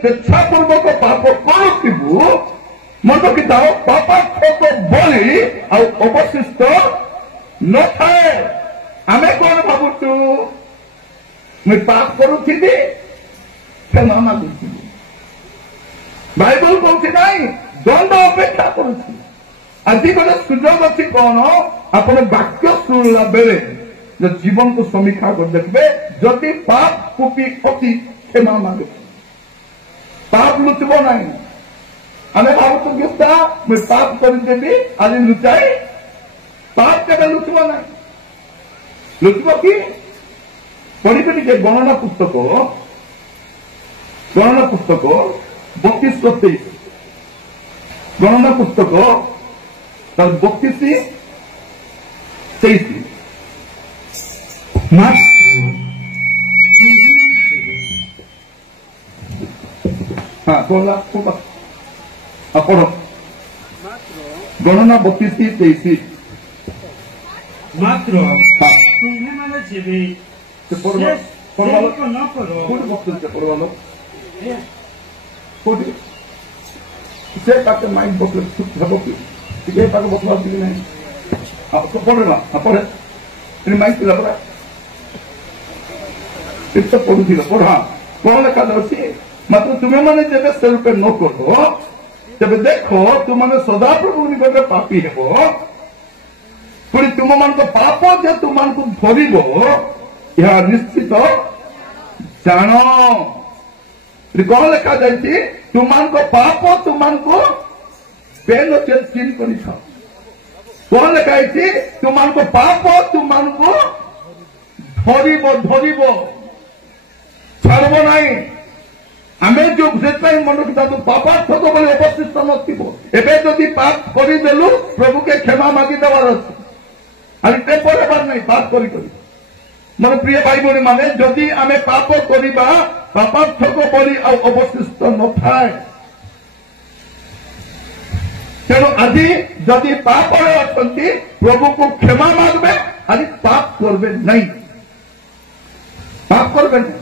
ସ୍ୱେଚ୍ଛାପୂର୍ବକ ପାପ କରୁଥିବୁ ମନେ ରଖିଥାଉ ପାପାତ୍ମକ ବଳି ଆଉ ଅବଶିଷ୍ଟ ନଥାଏ। ଆମେ କଣ ଭାବୁଛୁ ମୁଁ ପାପ କରୁଥିଲି କ୍ଷମା ମାଗୁଥିଲି। ବାଇବଲ କହୁଛି ନାଇଁ ଦଣ୍ଡ ଅପେକ୍ଷା କରୁଛି। ଆଜି ଗୋଟେ ସୁଯୋଗ ଅଛି କଣ ଆପଣ ବାକ୍ୟ ଶୁଣିଲା ବେଳେ ଜୀବନକୁ ସମୀକ୍ଷା କରି ଦେଖିବେ ଯଦି ପାପ କୁପି ଅତି କ୍ଷମା ମାଗେ ପାପ ଲୁଚିବ ନାହିଁ। ଆମେ ଭାବୁଛୁ ଗୀତା ମୁଁ ପାପ କରିଦେବି ଆଜି ଲୁଚାଇ ପାପ କେବେ ଲୁଚିବ ନାହିଁ। ଲୁଚିବ କି ପଢିବେ ଟିକେ ଗଣନା ପୁସ୍ତକ 32-23 ଗଣନା ପୁସ୍ତକ 32-23 ଆପଣ ଗଣନା 32-23 ମାତ୍ର ତୁମ୍ଭେମାନେ ଯେବେ ସେ ତାকে ମାଇଣ୍ଡ ବସଲେ ହେବ କି ଟିକେ ତାକୁ ବସବା କି ନାହିଁ ପଢିବା ପଢେ ମାଇଣ୍ଡ ଥିଲା ପରା ଏତେ ପଢୁଥିଲ ପଢା କଣ ଲେଖାଯାଉଛି ମାତ୍ର ତୁମେମାନେ ଯେବେ ସେ ରୂପେ ନ କର ତେବେ ଦେଖ ତୁମମାନେ ସଦାପ୍ରଭୁ ନିକଟରେ ପାପୀ ହେବ ପୁଣି ତୁମମାନଙ୍କ ପାପ ଯେ ତୁମମାନଙ୍କୁ ଧରିବ ଏହା ନିଶ୍ଚିତ ଜାଣ। କଣ ଲେଖାଯାଇଛି ତୁମମାନଙ୍କ ପାପ ତୁମମାନଙ୍କୁ ପେନ୍ ଚିହ୍ନ କରିଥାଉ। କଣ ଲେଖାଯାଇଛି ତୁମମାନଙ୍କ ପାପ ତୁମମାନଙ୍କୁ ଧରିବ ଛାଡିବ ନାହିଁ। ଆମେ ଯୋଉ ସେଥିପାଇଁ ମନେ ରଖିଥାନ୍ତୁ ପାପାର୍ଥକ ବୋଲି ଅବଶିଷ୍ଟ ନଥିବ। ଏବେ ଯଦି ପାପ କରିଦେଲୁ ପ୍ରଭୁକେ କ୍ଷମା ମାଗିଦେବାର ଅଛି ଆଜି ଟେମ୍ପର ହେବାର ନାହିଁ ପାପ କରି ମୋର ପ୍ରିୟ ଭାଇ ଭଉଣୀ ମାନେ ଯଦି ଆମେ ପାପ କରିବା ପାପାର୍ଥକ ବଳି ଆଉ ଅବଶିଷ୍ଟ ନଥାଏ। ତେଣୁ ଆଜି ଯଦି ପାପରେ ଅଛନ୍ତି ପ୍ରଭୁକୁ କ୍ଷମା ମାଗବେ ଆଜି ପାପ କରିବେ ନାହିଁ ପାପ କରିବେ ନାହିଁ।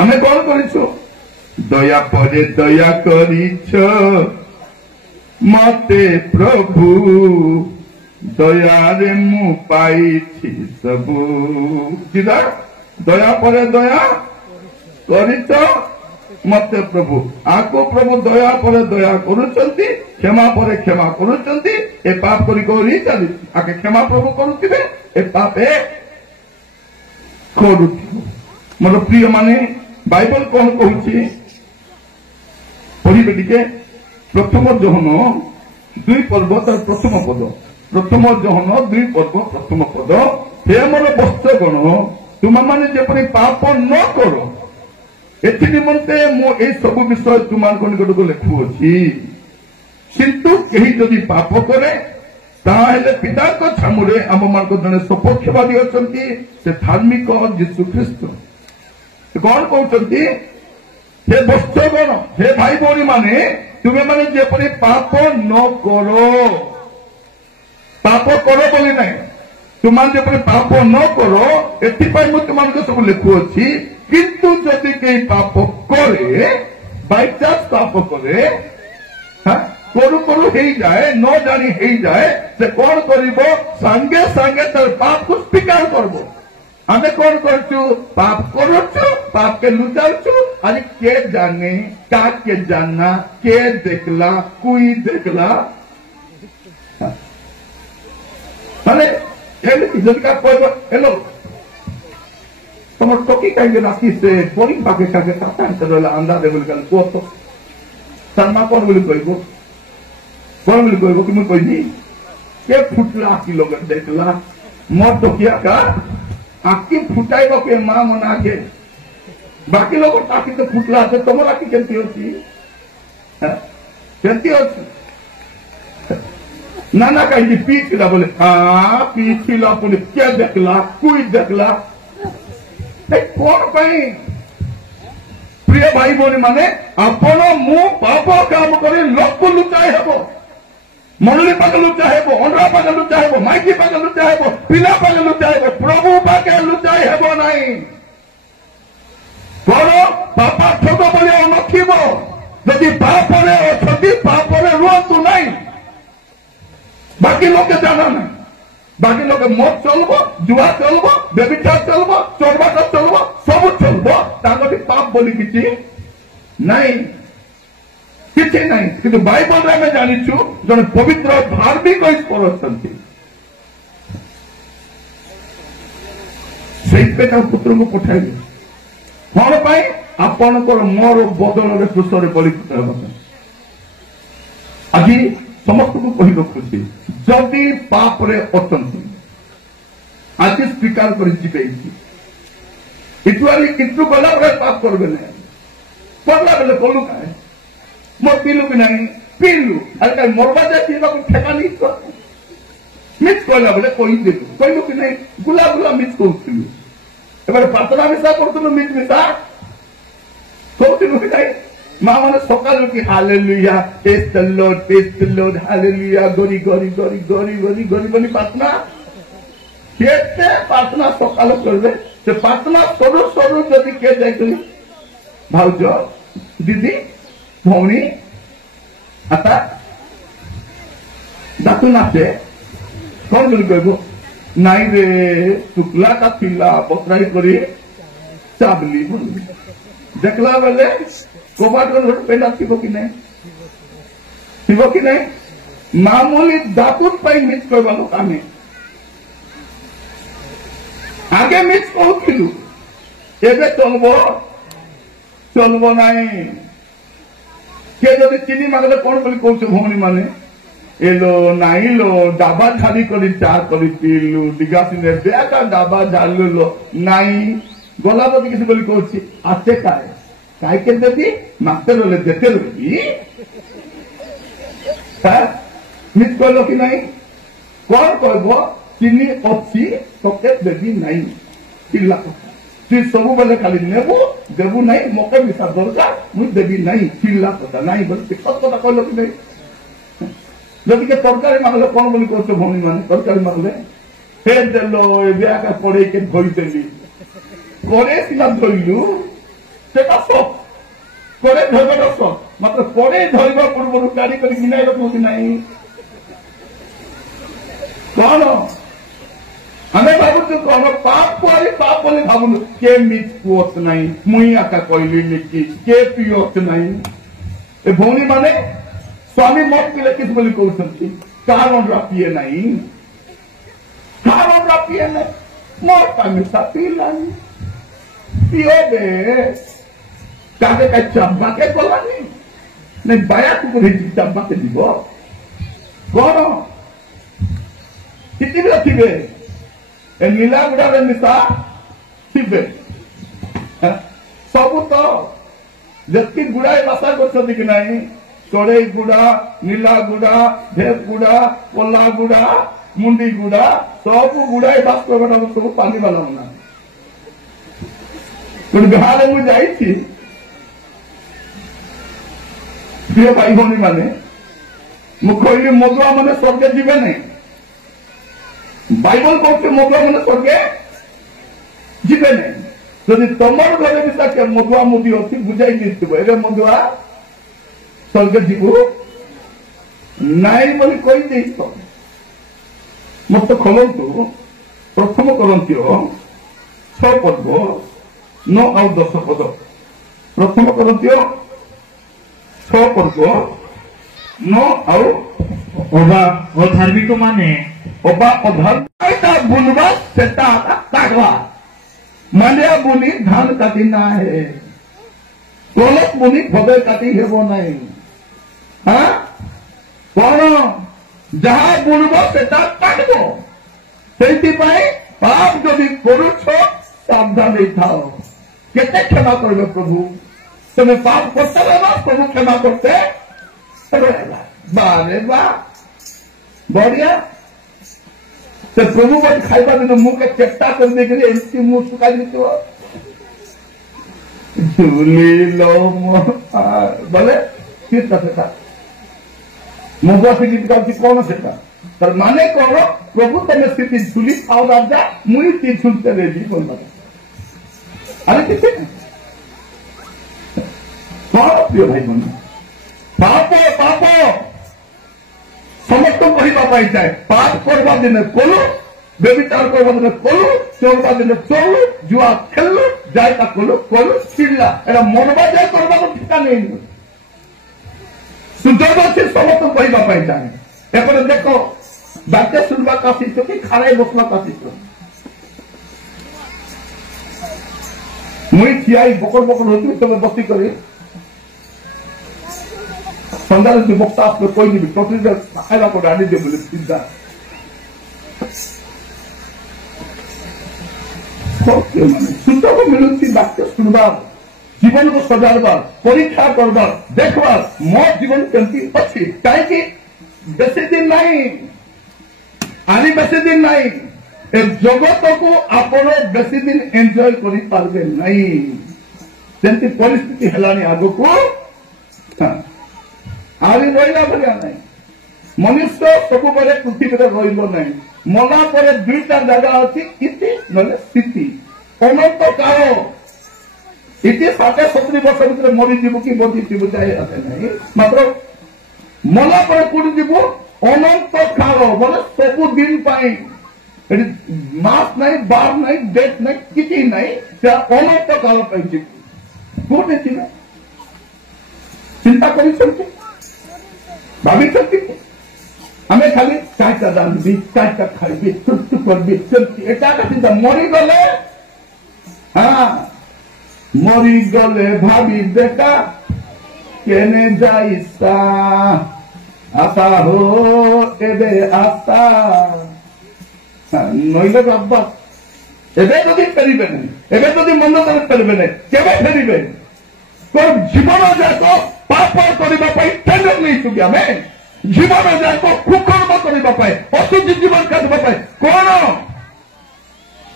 ଆମେ କଣ କରିଛୁ ଦୟା ପରେ ଦୟା କରିଛ ମତେ ପ୍ରଭୁ ଦୟାରେ ମୁଁ ପାଇଛି ସବୁ। ଦୟା ପରେ ଦୟା କରିଛ ମତେ ପ୍ରଭୁ ଆକୁ ପ୍ରଭୁ ଦୟା ପରେ ଦୟା କରୁଛନ୍ତି କ୍ଷମା ପରେ କ୍ଷମା କରୁଛନ୍ତି। ଏ ପାପ କରି ଚାଲିଛି ଆକେ କ୍ଷମା ପ୍ରଭୁ କରୁଥିବେ ଏ ପାପ କରୁଥିବ। ମୋର ପ୍ରିୟ ମାନେ ବାଇବଲ କଣ କହୁଛି ପଢିବେ ଟିକେ ପ୍ରଥମ ଯୋହନ 2 ପର୍ବ ତାର ପ୍ରଥମ ପଦ ପ୍ରଥମ ଯୋହନ 2 ପର୍ବ ପ୍ରଥମ ପଦ ହେ ମୋର ବତ୍ସଗଣ ତୁମମାନେ ଯେପରି ପାପ ନ କର ଏଥି ନିମନ୍ତେ ମୁଁ ଏଇ ସବୁ ବିଷୟ ତୁମମାନଙ୍କ ନିକଟକୁ ଲେଖୁଅଛି। କିନ୍ତୁ କେହି ଯଦି ପାପ କରେ ତାହେଲେ ପିତାଙ୍କ ଛାମୁରେ ଆମମାନଙ୍କ ଜଣେ ସପକ୍ଷବାଦୀ ଅଛନ୍ତି ସେ ଧାର୍ମିକ ଯୀଶୁ ଖ୍ରୀଷ୍ଟ। କଣ କହୁଛନ୍ତି ହେ ବତ୍ସଗଣ ହେ ଭାଇ ଭଉଣୀ ମାନେ ତୁମେମାନେ ଯେପରି ପାପ ନ କର ପାପ କର ବୋଲି ନାହିଁ ତୁମମାନେ ଯେପରି ପାପ ନ କର ଏଥିପାଇଁ ମୁଁ ତୁମମାନଙ୍କୁ ସବୁ ଲେଖୁଅଛି। କିନ୍ତୁ ଯଦି କେହି ପାପ କରେ ବାଇଚାନ୍ସ ପାପ କରେ କରୁ କରୁ ହେଇଯାଏ ନ ଜାଣି ହେଇଯାଏ ସେ କଣ କରିବ ସାଙ୍ଗେ ସାଙ୍ଗେ ତାର ପାପକୁ ସ୍ୱୀକାର କରିବ। ଆମେ କଣ କରୁଛୁ ପାପ କରୁଛୁ ପାପକେ ଲୁଚାଉଛୁ ଆଜି କେ ଜାନେ କାକେ ଜାନା କେ ଦେଖିଲା କୁଇ ଦେଖିଲା ମାନେ ଏମିତି ଯଦି କା କହିବ ହେଲୋ ତମର ଟକି କାହିଁକି ରାତି ସେ ପରି ପାଖେ କାକେ କାକା ରହିଲା ଆନ୍ଧା ଦେ ବୋଲି କାଲି କୁହ ତ ତାର ମା କଣ ବୋଲି କହିବ କି ମୁଁ କହିବି କେ ଫୁଟଲା ଆଖି ଲୋକ ଦେଖିଲା ମୋ ଟକିଆ କା आखि फुटाइब के मां मना के बाकी लोग आखि तो फुटला से तुम आखि केमती होती नाना कहीं पीछला बोले हाँ पीछला बोले क्या देखला कोई देखला कौन पाई प्रिय भाई भौणी माने आपण मु पाप काम करे लोक को लुचाई हेबो मंडली पाके लुचा हेबो अंडा पाके लुचा हेबो माइकी पाके लुचा हेबो पिला पाके लुचा हेबो प्रभु पाके लुचाई हेबो नहीं करो पापार्थक ଯଦି ପାପରେ ଅଛନ୍ତି ପାପରେ ରୁହନ୍ତୁ ନାହିଁ। ବାକି ଲୋକେ ଜାଣ ନାହିଁ। ବାକି ଲୋକେ ମଦ ଚଲବ, ଜୁଆ ଚଲବ, ବ୍ୟଭିଚାର ଚଲବ, ଚୋରବାଟ ଚଲବ, ସବୁ ଚଲବ। ତାଙ୍କଠି ପାପ ବୋଲି କିଛି ନାହିଁ, କିଛି ନାହିଁ। କିନ୍ତୁ ବାଇବଲରେ ଆମେ ଜାଣିଛୁ ଜଣେ ପବିତ୍ର ଧାର୍ମିକ ଈଶ୍ୱର ଅଛନ୍ତି। ସେଇଥିପାଇଁ ତାଙ୍କ ପୁତ୍ରଙ୍କୁ ପଠାଇଲେ କଣ ପାଇଁ? ଆପଣଙ୍କର ମୋର ବଦଳରେ କୃଷରେ ବଳିକୃତ ହେବା ପାଇଁ। ଆଜି ସମସ୍ତଙ୍କୁ କହି ରଖୁଛି, ଯଦି ପାପରେ ଅଛନ୍ତି ଆଜି ସ୍ୱୀକାର କରି ଯିବେ। ଇଟୁ ଗଲା ବେଳେ ପାପ କରିବେ ନାହିଁ। କଲା ବେଲେ କଲୁ କାଏ ମୋର ପିଲୁ ବି ନାହିଁ ପିଲୁ ଆରେ କାଇଁ ମରବା ଯାଏ ପିଇବାକୁ ଠେକା ନେଇ ମିସ୍ କହିଲା ବେଳେ କହିଦେଲୁ କହିଲୁ କି ନାହିଁ ଗୁଲା ଗୁଲା ମିସ୍ କହୁଥିଲୁ। এবারে প্রার্থনা মিশা করছিল মিট মিশা কৌছিল কি নাই মা মানে সকালে কি hallelujah praise the Lord hallelujah glory glory glory glory glory গরি বলি প্রার্থনা কেতে প্রার্থনা সকালে করবে সে প্রার্থনা সরু সরু যদি কে যাইছিল ভাউজ দিদি ভৌণী আতা ডাকু নাচে কোন বলি কইব নাই রে শুক্লা কা পিলা পত্রাই করি চাবলি দেখলা বেলে কবাট পেলা থিব কি নাই থিব কি নাই মামুলি দাতুন পাই মিস করবা লোক আমি আগে মিস করছিলু এবে চলব নাই কে যদি চিনি মাগলে কোন বলি কৌছ ভৌণী মানে এলো নাইলো ডাবা ঢালি করে চা করে পিলু দিগাসিনে বেটা ডাবা ঢাললো নাই গলাবতী কিছু বলি করছি আছে কায় কাইকে দেবি মাতে রলে যেতে রবি হ্যাঁ মিস করলো কি নাই কন কইব চিনি অছি তোকে দেবি নাই চিল্লা তুই সবু বেলে খালি নেবু দেবু নাই মকে মিশা দরকার মুই দেবি নাই চিল্লা কথা নাই বলে সব কথা কইলো কি নাই যদি কে তরকারি মাগলে কোন বলি করছো ভৌণী মানে তরকারি মাগলে ফের দিল একা পড়ে কে ধরি দেলি করে সিনা ধরিলু সেটা সব করে ধরবে সব মাত্র পরে ধরিবা পূর্বরু গাড়ি করে কিনাই রকম কি নাই কন আমি ভাবুଛୁ কন পাপ বলে ভাবুনু কে মিট পুଅত নাই মুই আকা কইলি নিকি কে পিଅত নাই এ ভৌণী মানে স্বামী মত পিলে কিছু বলি কৌଛନ୍ତି কারণরা পিয়ে নাই মোর পামিসা পিলানি পিওবে কাকে কাই চাম্বাকে গলানি না বায়াকু করে চাম্বাকে দিব কোন কিতিবে থিবে এ নীলা গুড়ারে মিশা থিবে ସବୁ ତ ଯେତିକି ଗୁଡାଏ ଭାଷା କରୁଛନ୍ତି କି ନାହିଁ চড়াই গুড়া নীলা গুড়া ভেপ গুড়া পল্লা গুড়া মুন্ডি গুড়া সব গুড়াই বাস করবে সব পানি বালা না বিহারে মু যাইছি প্রিয় ভাই ভৌণী মানে মু কহিলি মদুয়া মানে স্বর্গে ଯିବେ নাই বাইবল কହୁছে মদুয়া মানে স্বর্গে ଯିବେ নাই যদি তোমার ঘরে ବି তাকে মদুয়া মুদি ଅଛି বুঝাই ଦେଇଥିବ ଏବେ মদুয়া স্বর্গে দিব নাই বলে কই ଦେଇଛ মত খোলন্তু প্রথম করন্তীয় 6 পর্ব 9 ଆଉ 10 পদ প্রথম করন্তীয় 6 পর্ব 9 ଆଉ অধার্মিক মানে অধার্মিকতা বুনবা সেটা কাটবা মালিয়া বুনি ধান কাটি না হে কলক বুনি ভবে কাটি হেব নাই হ্যাঁ কোন যাহা বুনব সেটা কাটব সেইপাই পাপ যদি করুছ সাবধান থাও কেতে ক্ষমা করবে প্রভু তুমি পাপ করতে না প্রভু ক্ষমা করতে বারে বা বড়িয়া সে প্রভু বলে খাইবা দিন মুখে চেষ্টা করে দেখি এমতি মুখ শুকাই দিত ঝুলিল বলে সেটা সেটা মুগা ফিলিপ কাছে কোন সেটা তার মানে কোন প্রভু তুমি স্থিতি ঝুলি খাও রাজা মুই তি ঝুলতে রেডি বলবা আরে কিছু কোন প্রিয় ভাই বোন पाई जाए पाप करवा दिन कलु बेविचार करवा दिन कलु चलवा दिन चलु जुआ खेलु जायता कलु कलु छिड़ला एटा मनवा जाए करवा ठिका नहीं सुजोग अच्छे समस्त कहवा पाई जाए एपटे देखो बात्य सुनवा आसीच कि खाराई बसवा आसीच मुई ठियाई बकर बकर होती तुम बसी कर सन्दार बक्ता आपको कोई नहीं प्रतिदिन खाइबा को रानी दे बोले चिंता सुनता को मिलुची बाक्य सुनवा जीवन को सजाड़वा परीक्षा करवा देखवा मो जीवन केमती अच्छी कहीं बेसी दिन नहीं आनी बेसी दिन नहीं ए जगत को आपण बेसी दिन एंजॉय करि पारबे नहीं जेंति परिस्थिति हेलानी आगो को आरी रहिला भलिया नहीं मनुष्य सब बेले पृथ्वी रे रहिबो नहीं मना परे दुईटा जगह अछि इति नले स्थिति अनंत काल इति 70 वर्ष भीतर मरी जीव की बदी जीव जाए आते नहीं मात्र मना परे कोडी जीव अनंत काल माने सब दिन पाई मास नहीं बार नहीं डेट नहीं किसी नहीं से अनंत काल पाई कोडी थी चिंता करी सकते भाभी सकती आम खाली चायटा रांधि चायटा खाइबी तृप्ति करबी चलती एटा का चिंता मरी गले हाँ मरी गले भाभी देखा केने जाइसा आशा हो एबे आशा नईले बाबा एबे जदि फेरबे नहीं एबे जदि मन करे फेरबे नहीं केबे फेरबे कोन जीवन जाक पाप करबा पई टेंडर नहीं छुगी आमे जीवन जाक कुकर्म करबा पई अशुद्ध जीवन करबा पई कोन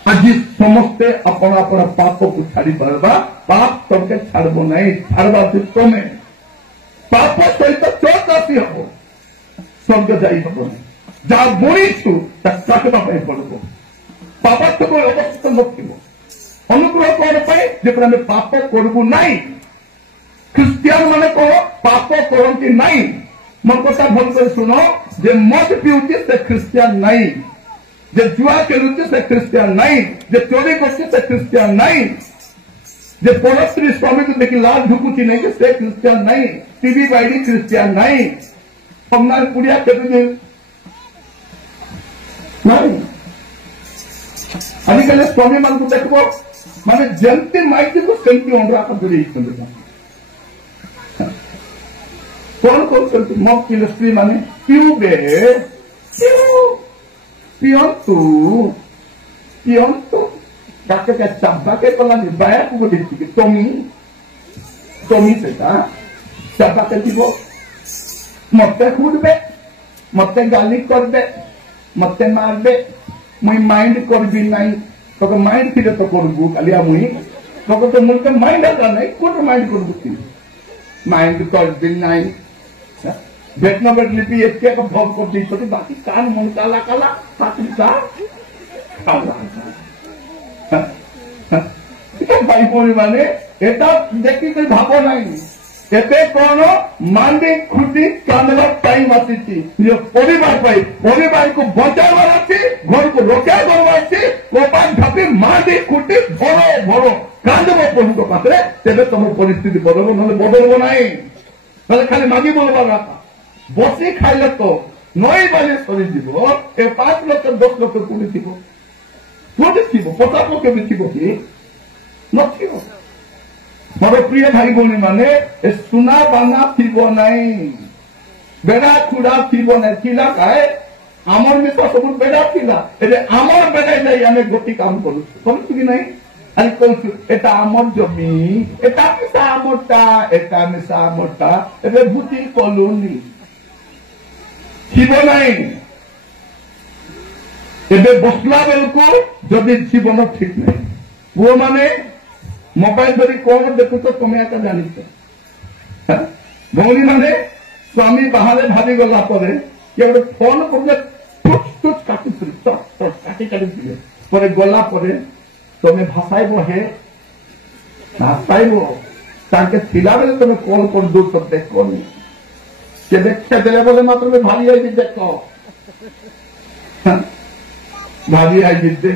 आज समस्ते अपन अपन पाप को छाड़ी पारबा पाप सबके छाड़बो नहीं छाड़बा तुम पाप सहित चोट आसी हम स्वर्ग जाई हम नहीं जहाँ बुणीछु काटवा पड़ो पापात्म अवस्थित नथिब अनुग्रह कौन पाए आम पाप करू ना ख्रिस्टियान माने कौन पाप करती नाई मोर कथा भल कर शुण जे मद पीऊँचे से ख्रिस्टियान नाई जे जुआ खेलुचे से ख्रिस्टियान नाई जे चोरी करछे से ख्रिस्टियान नाई जे परस्त्री स्वामी को देखी लाल ढुकुची नहीं से ख्रिस्टियान नाई टीवी बाइडी ख्रिस्टियान नाई पन्ना पुड़िया खेलुचे आजिकल स्वामी मान को देखो माने जमती माइती को सेमती अंडरा का दूरी कौन कौन करती मग की स्त्री माने पीऊबे पियंतु काके का चाबा के पला नि बाया को देखि कि टमी सेटा चाबा के दिबो मते खुदबे मते गाली करबे मते मारबे मुई माइंड करबी नहीं तो माइंड थी तो करबू खाली मुई तो मुझे माइंड आता नहीं कौन माइंड करबू थी माइंड करबी नहीं भेट न भेट लिपि एक भव कर दी तो बाकी कान मन काला काला पाती का भाई बोली माने एटा देखी कोई भाव नहीं एते कौन मांडी खुटी कांदला टाइम आसी परिवार को बचावर अच्छी घर को रोका अच्छी कपाट ढापी मांडी खुटी भरो भरो कांदब प्रभु पाखे तेरे तुम परिस्थिति बदल ना बदलब ना खाली मागी बोलवा बसी खाइले तो नई बाली सरी जीव ए 5 लाख 10 लाख कोड़ी थी कोड़ी थी 50 लाख भी थी कि नथिब मोर प्रिय भाई भौणी माने सुना बाना थी नहीं बेड़ा खुड़ा थी नहीं काए आमर मिसा सब बेड़ा थिला आमर बेड़ा नहीं आम गोटी काम करूँ कि नहीं अरे कहूँ एटा आमर जमी एटा मिसा आमरटा एटा मिसा आमरटा ए भूति कलुनी थी नहीं एबे बसला बेलू जदि जीवन ठीक नहीं पुओ माने मोबाइल धरी कौन देखु तो तुम्हें आका जानिଛ भौणी माने स्वामी बाहर भाभी गला परे ये गोटे फोन करले टुच टुच काटी काटी परे गला परे तुम्हें भाषाइबो हे भाषाइबो ताके थिला बेले तुम्हें कॉल कर दो तो देखोनी के देखे देले बोले मात्र में भारी है देखो भाभी आई जिते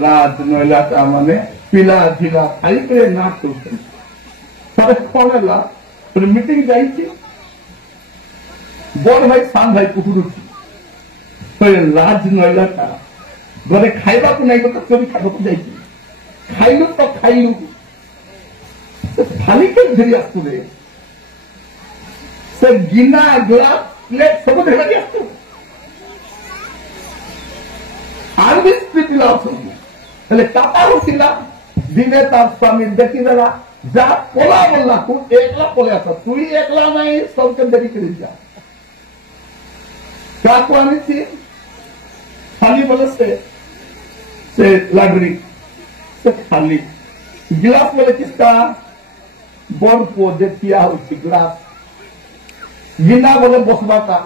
लाज नईलाटा माने पिला झिला खाई पे ना तो सारे कौन ला पर मीटिंग जाई बड़ भाई सान भाई कुकुरुची तो लाज नईलाटा घरे खाइबा को नहीं तो चोरी खाबा को जाई खाइलु तो खाइलु खाली के धरी आसतु रे से गिना ग्लास प्लेट सब धरी आसतु आरबी स्थिति लाउछंती हेले कापा होसिला दिने तार स्वामी देखि देला जा पोला बोलला तू एकला पोला था तू ही एकला नहीं सबके देरी कर जा क्या कोनी थी खाली बोले से लाडरी से खाली गिलास बोले किसका बोर्ड को दे किया उसी गिलास गिना बोले बसवा का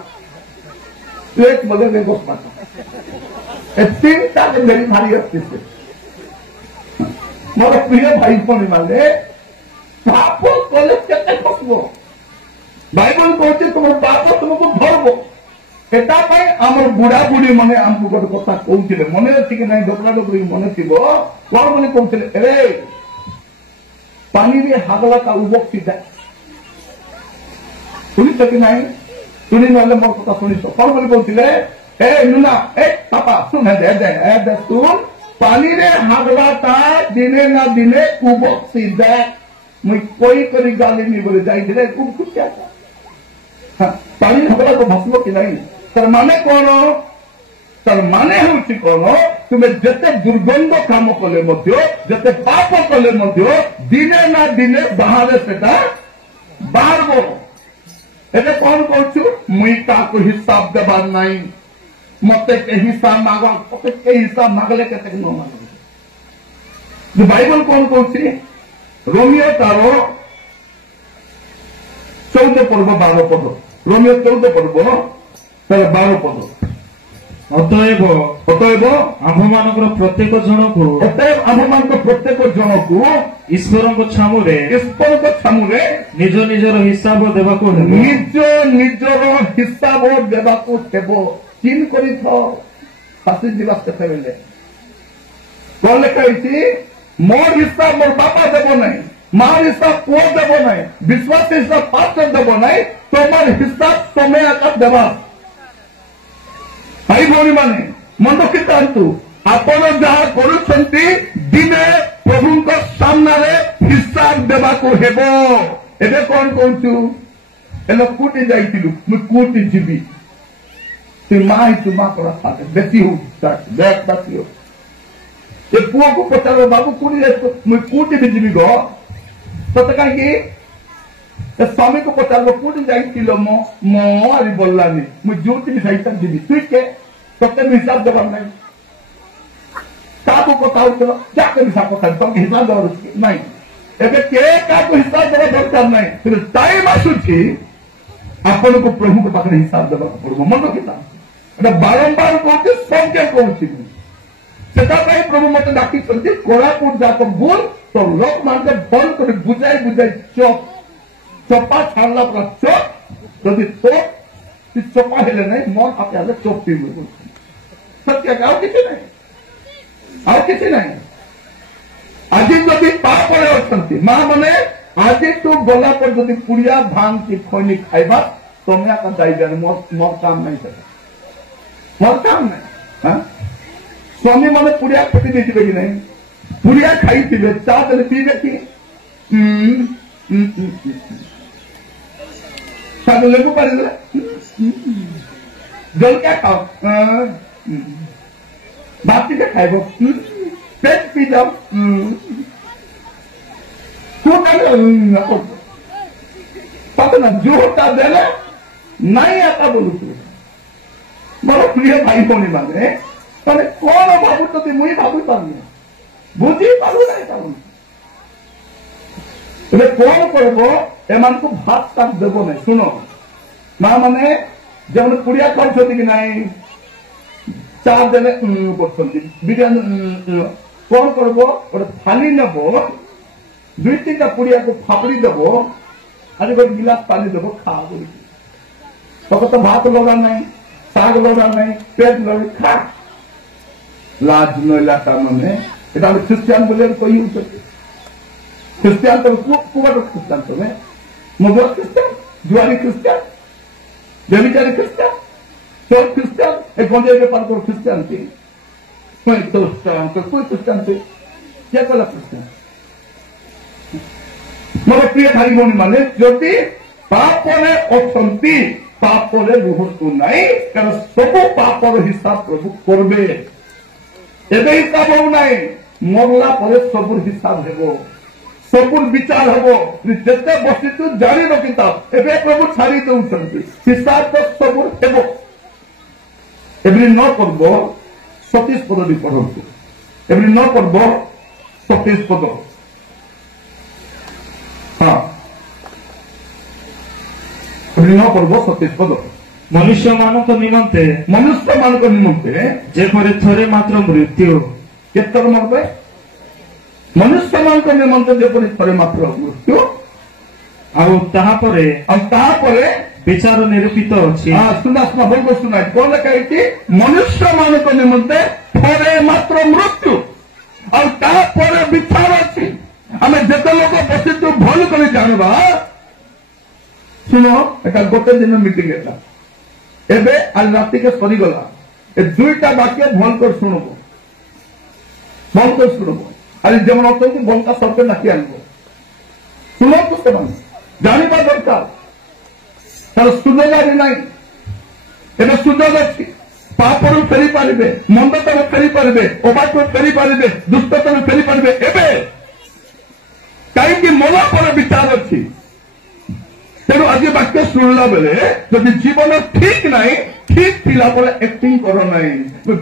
प्लेट बोले नहीं बसवा का तीन चार मेरी भारी अस्ती से मोर प्रिय भाई को माने पाप कले केते फसबो बाइबल कहते तुम पाप तुमको धरबो एटा पाई हमर बुढ़ा बुढ़ी माने हमको गोटे कथा कहउथिले मने अछि कि नहीं डोकरा डोकरी मने थिबो कोन माने कहउथिले अरे पानी रे हागला का उबक सीधा सुनी कि नहीं सुनी नले मोर कथा सुनी तो कोन माने कहउथिले ए नुना ए पापा सुन दे सुन पानी रे हागला ता दिने ना दिने उबक सीधा मुई कोई करी गाली नहीं बोले जाई दिले कुछ क्या था पानी हागला को भस्म कि नहीं तर माने कौन तर माने होची कौन तुम्हें जते दुर्गंध काम कले मध्य जते पाप कले मध्य दिने ना दिने बाहर सेटा बाहरबो एते कौन कहछु मुई ताको हिसाब देबार नहीं मते के हिसाब मागा मते के हिसाब मागले केते न मागले जो बाइबल कौन कहछि रोमियो तारो 14 पर्व 12 पद रोमियो 14 पर्व 12 पद ଅତଏବ ଆମ୍ଭମାନଙ୍କର ପ୍ରତ୍ୟେକ ଜଣକୁ ଈଶ୍ୱରଙ୍କ ଛାମୁରେ ନିଜ ନିଜର ହିସାବ ଦେବାକୁ ହେବ ନିଜ ନିଜର ହିସାବ ଦେବାକୁ ହେବ ଚିନ୍ କରିଥ ଫାଶୀ ଯିବା କେତେବେଳେ କଣ ଲେଖା ହେଇଛି ମୋର ହିସାବ ମୋର ବାପା ଦେବ ନାହିଁ ମାର ହିସାବ ପୁଅ ଦେବ ନାହିଁ ବିଶ୍ୱାସ ହିସାବ ପାଷ୍ଟର ଦେବ ନାହିଁ ତମର ହିସାବ ତମେ ଆକା ଦେବା भाई भौणी माने मन रखिथांतु आपण जहा करूछंती दिने प्रभु सामने हिसाब देवाको हेबो एबे कोन कहूछु एलो कोटी जाइतिलु मु कोटी जीबी ते माई तु मा करा साथे बेटी हो देख बातियो ए पुओ को पचारो बाबू कोनी जाइतो मु कोटी भी जीबी गो तत काकी ए स्वामी को पचारो कोटी जाइतिलो मो आरी बोललानी मु जोति भी सहित जीबी तु के तते हिसाब देबार नहीं काको को काउ चलो जाके हिसाब कर तो हिसाब देबार नहीं एबे के काको हिसाब देबार दरकार नहीं फिर टाइम आसुची आपण को प्रभु को पाखरे हिसाब देबा पड़बो मन रखिता एटा बारंबार कहते सब के कहउची सेटा भाई प्रभु मते डाकी करती कोरापुट जाको बोल तो लोक मान के बंद कर बुझाई चोपा छाड़ला पर चोप यदि तो चोपा हेले नहीं मन आपे आले चोप पी सत्य आओ किसी नहीं आज जदि पाप अच्छी माँ मैंने आज तू गला पर जदि पुड़िया भांग की खैनी खाइबा तुम्हें आका दायित्व मोर काम नहीं सके मोर काम नहीं स्वामी मैंने पुड़िया खटी देखे कि नहीं पुड़िया खाई थे चा तेल पीबे कि लेबू पार जल क्या खाओ बाती के खाइबो पेट पी जाओ पता ना जो होता देले नहीं आता बोलू तू मोर प्रिय भाई भौणी माने तने कौन भाबू तो मुई भाबू पारनी बुझी पारू नहीं पारू एबे कौन करबो एमान को भात ताक देबो नहीं सुनो मां माने जब पुड़िया खाउछथि कि नहीं चार देले करछथि बिरियानी कौन करबो और थाली नेबो दुई तीन पुड़िया को फापड़ी देबो आज गोटे गिलास पानी देबो खा बोली तो भात लगा नहीं शाग लड़ा नहीं पेट लड़ी खा लाज नैलाटा माने এটা আমি খ্রিস্টান বলে কই হচ্ছে খ্রিস্টান তো কুবাটো খ্রিস্টান তো মগর খ্রিস্টান জুয়ারি খ্রিস্টান জমিদারি খ্রিস্টান চোর খ্রিস্টান এই গঞ্জে ব্যাপার করে খ্রিস্টান কি কোই তো কোই খ্রিস্টান थे क्या कला ख्रिस्टान मोर प्रिय भाई भौणी माने जदि पापरे अछंती पापरे रुहतु नाही कारण सब पापर हिसाब प्रभु करबे एबे हिसाब हो नाही मरला परे सब हिसाब हेबो सब विचार हेबो जते बसितु जानि रखिता एबे प्रभु छाड़ी दउछंती हिसाब तो सब हेबो एबे न करबो 27 पद भी पढंतु एबे न करबो 27 पद हाँ न करबो 27 पद मनुष्य मानक निमंते जेपरि थोरे मात्र मृत्यु केतर मरबे मनुष्य मानक निमंते जेपरि थोरे मात्र मृत्यु आउ ताहा परे विचार निरूपित अछि हां सुना बोल सुना कोन कहैछि मनुष्य मानक निमंते थोरे मात्र मृत्यु और ताहा परे विचार अछि हमें जेते लोक बसितु भल करि जानबा सुनो एका गोटे दिन मीटिंग एटा एबे आज राति के सरी गला ए दुईटा वाक्य भल कर सुनबो अरे जेमन अछंती भलका सबके नाकी आनबो सुनो तो सेमान जानिबा दरकार तार सुनेला रे नाही एबे सुन्दर अछि पापरु फेरी पारिबे मंदतरु फेरी पारिबे अबाटरु फेरी पारिबे दुष्टतरु फेरी पारिबे एबे काई कि मन पर विचार अछि तेणु आज वाक्य शुणला बेले जदि जीवन ठीक नहीं ठीक थिला बेले एक्टिंग करो नहीं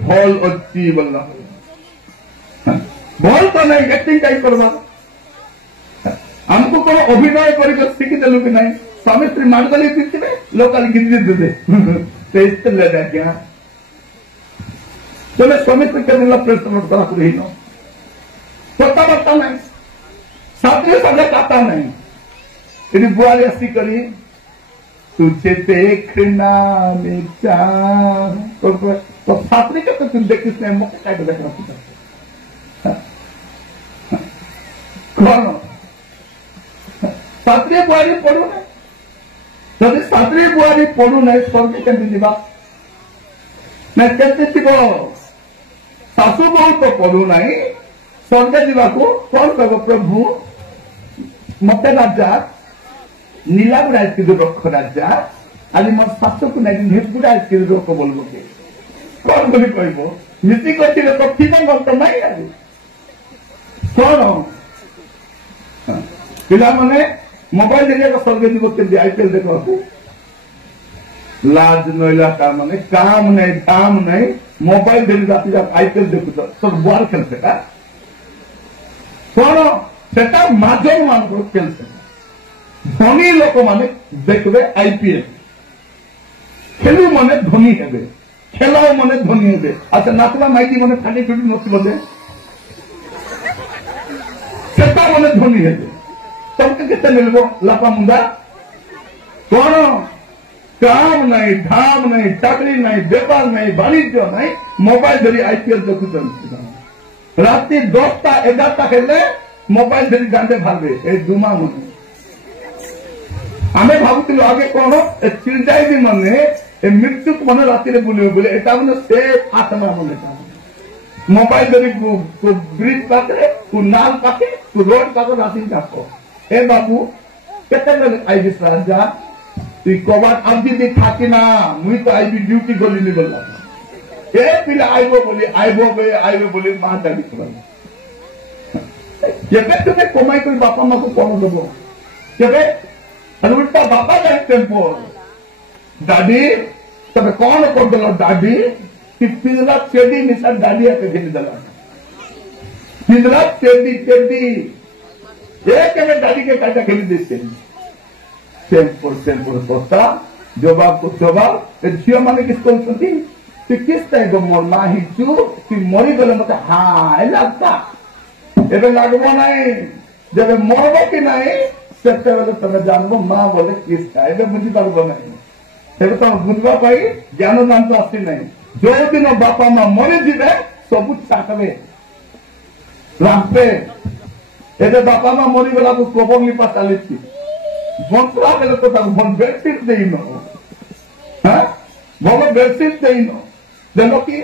भल अच्छी बोलना भल तो नहीं एक्टिंग कहीं करवा हमको कौन अभिनय करके शिखी देलु कि नहीं स्वामी स्त्री मारदली दीजिए लोकल गिरी दे ले क्या तुम्हें स्वामी स्त्री के प्रश्न करा करी न कथबार्ता नहीं साथी साझा काटा नहीं तेरी बुआरी ऐसी करी तुझे देखना मैं चाहूं तो छात्री के तो तुम देखिस नहीं मुझे क्या देखना कौन छात्री बुआरी पढ़ू नहीं जब छात्री बुआरी पढ़ू नहीं स्वर्ग के जीवा मैं कहते थी वो सासू बहु तो पढ़ू नहीं स्वर्ग जीवा को कौन कहो प्रभु मत राजा नीलागुड़ा स्थित रख राजा आज मोर शाशु को नहीं निजगुड़ा स्थित रख बोलबो के कौन बोली कहबो नीति करती तो ठीक तो नहीं आज कौन पिला माने मोबाइल देखिए तो स्वर्ग जीव के आईपीएल देखो लाज नैला का माने काम नहीं दाम नहीं मोबाइल देखी जाती आईपीएल देखु तो बुआर खेलते का कौन सेटा माध्यम मान खेलते धनी लोक माने देखबे आईपीएल खेलू माने धनी हेबे खेलाओ माने धनी हेबे अच्छा नाचला माइकी माने फाटी फुटी नचबो दे सेटा माने धनी हेबे सबके केते मिलबो लापा मुंडा कौन काम नहीं धाम नहीं चाकरी नहीं व्यापार नहीं वाणिज्य नहीं मोबाइल धरी आईपीएल देखु राति 10टा 11टा खेले मोबाइल धरी गांडे भागे ए दुमा मुने आमे भाबुतिलो आगे कौन चिड़ाई भी मने मृत्यु मन राति बुले बोले एटा मन से आत्मा मन मोबाइल धरी ब्रिज पाखे तू नाल पाखे तू रोड पाखे राति जाको ए बाबू केते आईबी राजा तु कबाट आबी दे थाकी ना मुई तो आईबी ड्यूटी गली नि बोला ए पिला आइबो बोली मा दाबी करा केबे तुमे कमाई कर बापा मा को कोन दबो केबे उल्टा बापा जाए टेम्पो दादी तब कौन कर दिल दादी कि पिंजरा चेडी निशा दादी आके घेर दिला पिंजरा चेडी एक में दादी के काटा खेली देते सेम्पुर सोता जवाब को जवाब झील मैंने किसको किस टाइप मोर माँ हिचु तु मरी गले मत हाँ लगता एवं लगबो नहीं जब मरब कि नहीं से तुम जानब माँ बोले किसटा बुझी पार्ब ना ଏବେ ତମ ବୁଝିବା ପାଇଁ ଜ୍ଞାନ ଦାନ୍ତ ଆସି ନାହିଁ। ଯୋଉଦିନ ବାପା ମା ମରିଯିବେ ସବୁ ଚାକବେ ରାମ୍ପେ। ଏବେ ବାପା ମା ମରିଗଲାକୁ କବର ଲିପା ଚାଲିଛି। ବଞ୍ଚିଲା ବେଳେ ତ ତାକୁ ଭଲ ବେଡସିଟ୍ ଦେଇନ, ଭଲ ବେଡସିଟ୍ ଦେଇନ, ଦେଲ କି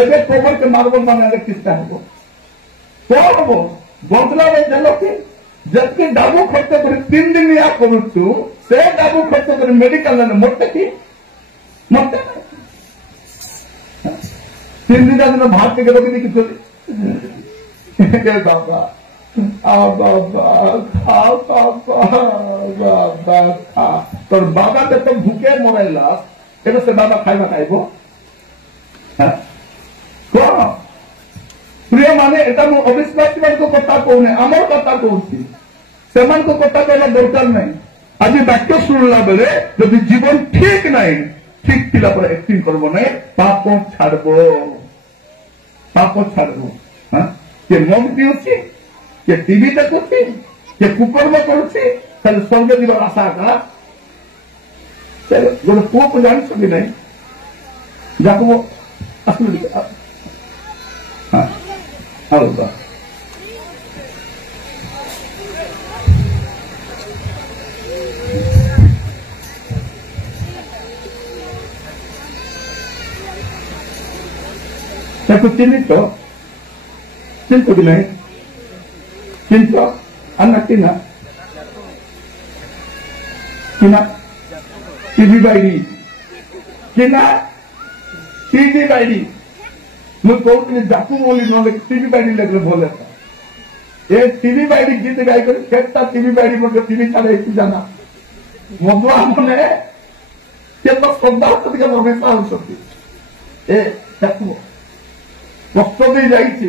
ଏବେ କବରକେ ମାର୍ବଲ ମାନେ କିସ୍ତା ହବ କଣ ହବ? ବଞ୍ଚିଲା ବେଳେ ଦେଲ କି ଯେତିକି ଡାବୁ ଖର୍ଚ୍ଚ କରି 3 ଦିନିଆ କରୁଛୁ ସେ ଡାବୁ ଖର୍ଚ୍ଚ କରି ମେଡିକାଲ ମତେ କି ମତେ 3 ଦିନ ଭାତ ଟିକେ ରଖିନି କିଛି ବାବା তোর বাবা যখন ভুকে মরাইলা এটা সে বাবা খাইবা খাইব কଣ ପ୍ରିୟ ମାନେ ଏଟା ମୁଁ ଅବିଶ୍ୱାସୀ ମାନଙ୍କ କଥା କହୁନି, ଆମର କଥା କହୁଛି। ସେମାନଙ୍କ କଥା କହିବା ଦରକାର ନାହିଁ। ଆଜି ବାକ୍ୟ ଶୁଣିଲା ବେଳେ ଯଦି ଜୀବନ ଠିକ ନାହିଁ, ଠିକ ଥିଲା ପରେ ଆକ୍ଟିଂ କରିବ ନାହିଁ, ପାପ ଛାଡିବ, ପାପ ଛାଡିବ। କିଏ ମଦ ପିଉଛି, କିଏ ଟିଭି ଦେଖୁଛି, କିଏ କୁକର୍ମ କରୁଛି, ଖାଲି ସ୍ୱର୍ଗ ଯିବାର ଆଶା କଲା। ଗୋଟେ ପୁଅକୁ ଜାଣିଛନ୍ତି ନାହିଁ, ଯାକୁ ଆସିଲେ ଟିକେ ହଉଦା ତାକୁ ଚିହ୍ନିତ ଚିହ୍ନିତ କି ନାହିଁ? ଚିହ୍ନିତ ଆନା କିନା କିନା ଟିଭି ବାଇଡି କିନା ଟିଭି ବାଇଡି ମୁଁ କହୁଥିଲି ଯାକୁ ବୋଲି ନହେଲେ ଟିଭି ବାଇଡି ଲାଗିଲେ ଭଲ ହେତା। ଏ ଟିଭି ବାଇଡି ଗୀତ ଗାଇକରି କେତେଟା ଟିଭି ବାଇଡି ମଧ୍ୟ ଟିଭି ଛାଡି ହେଇଛି ଜାନା ମଧୁଆ ମାନେ କେତେ ଶ୍ରଦ୍ଧା ଟିକେ ଲଗେଇ ପାରୁଛନ୍ତି। ଏ ତାକୁ କଷ୍ଟ ଦେଇ ଯାଇଛି,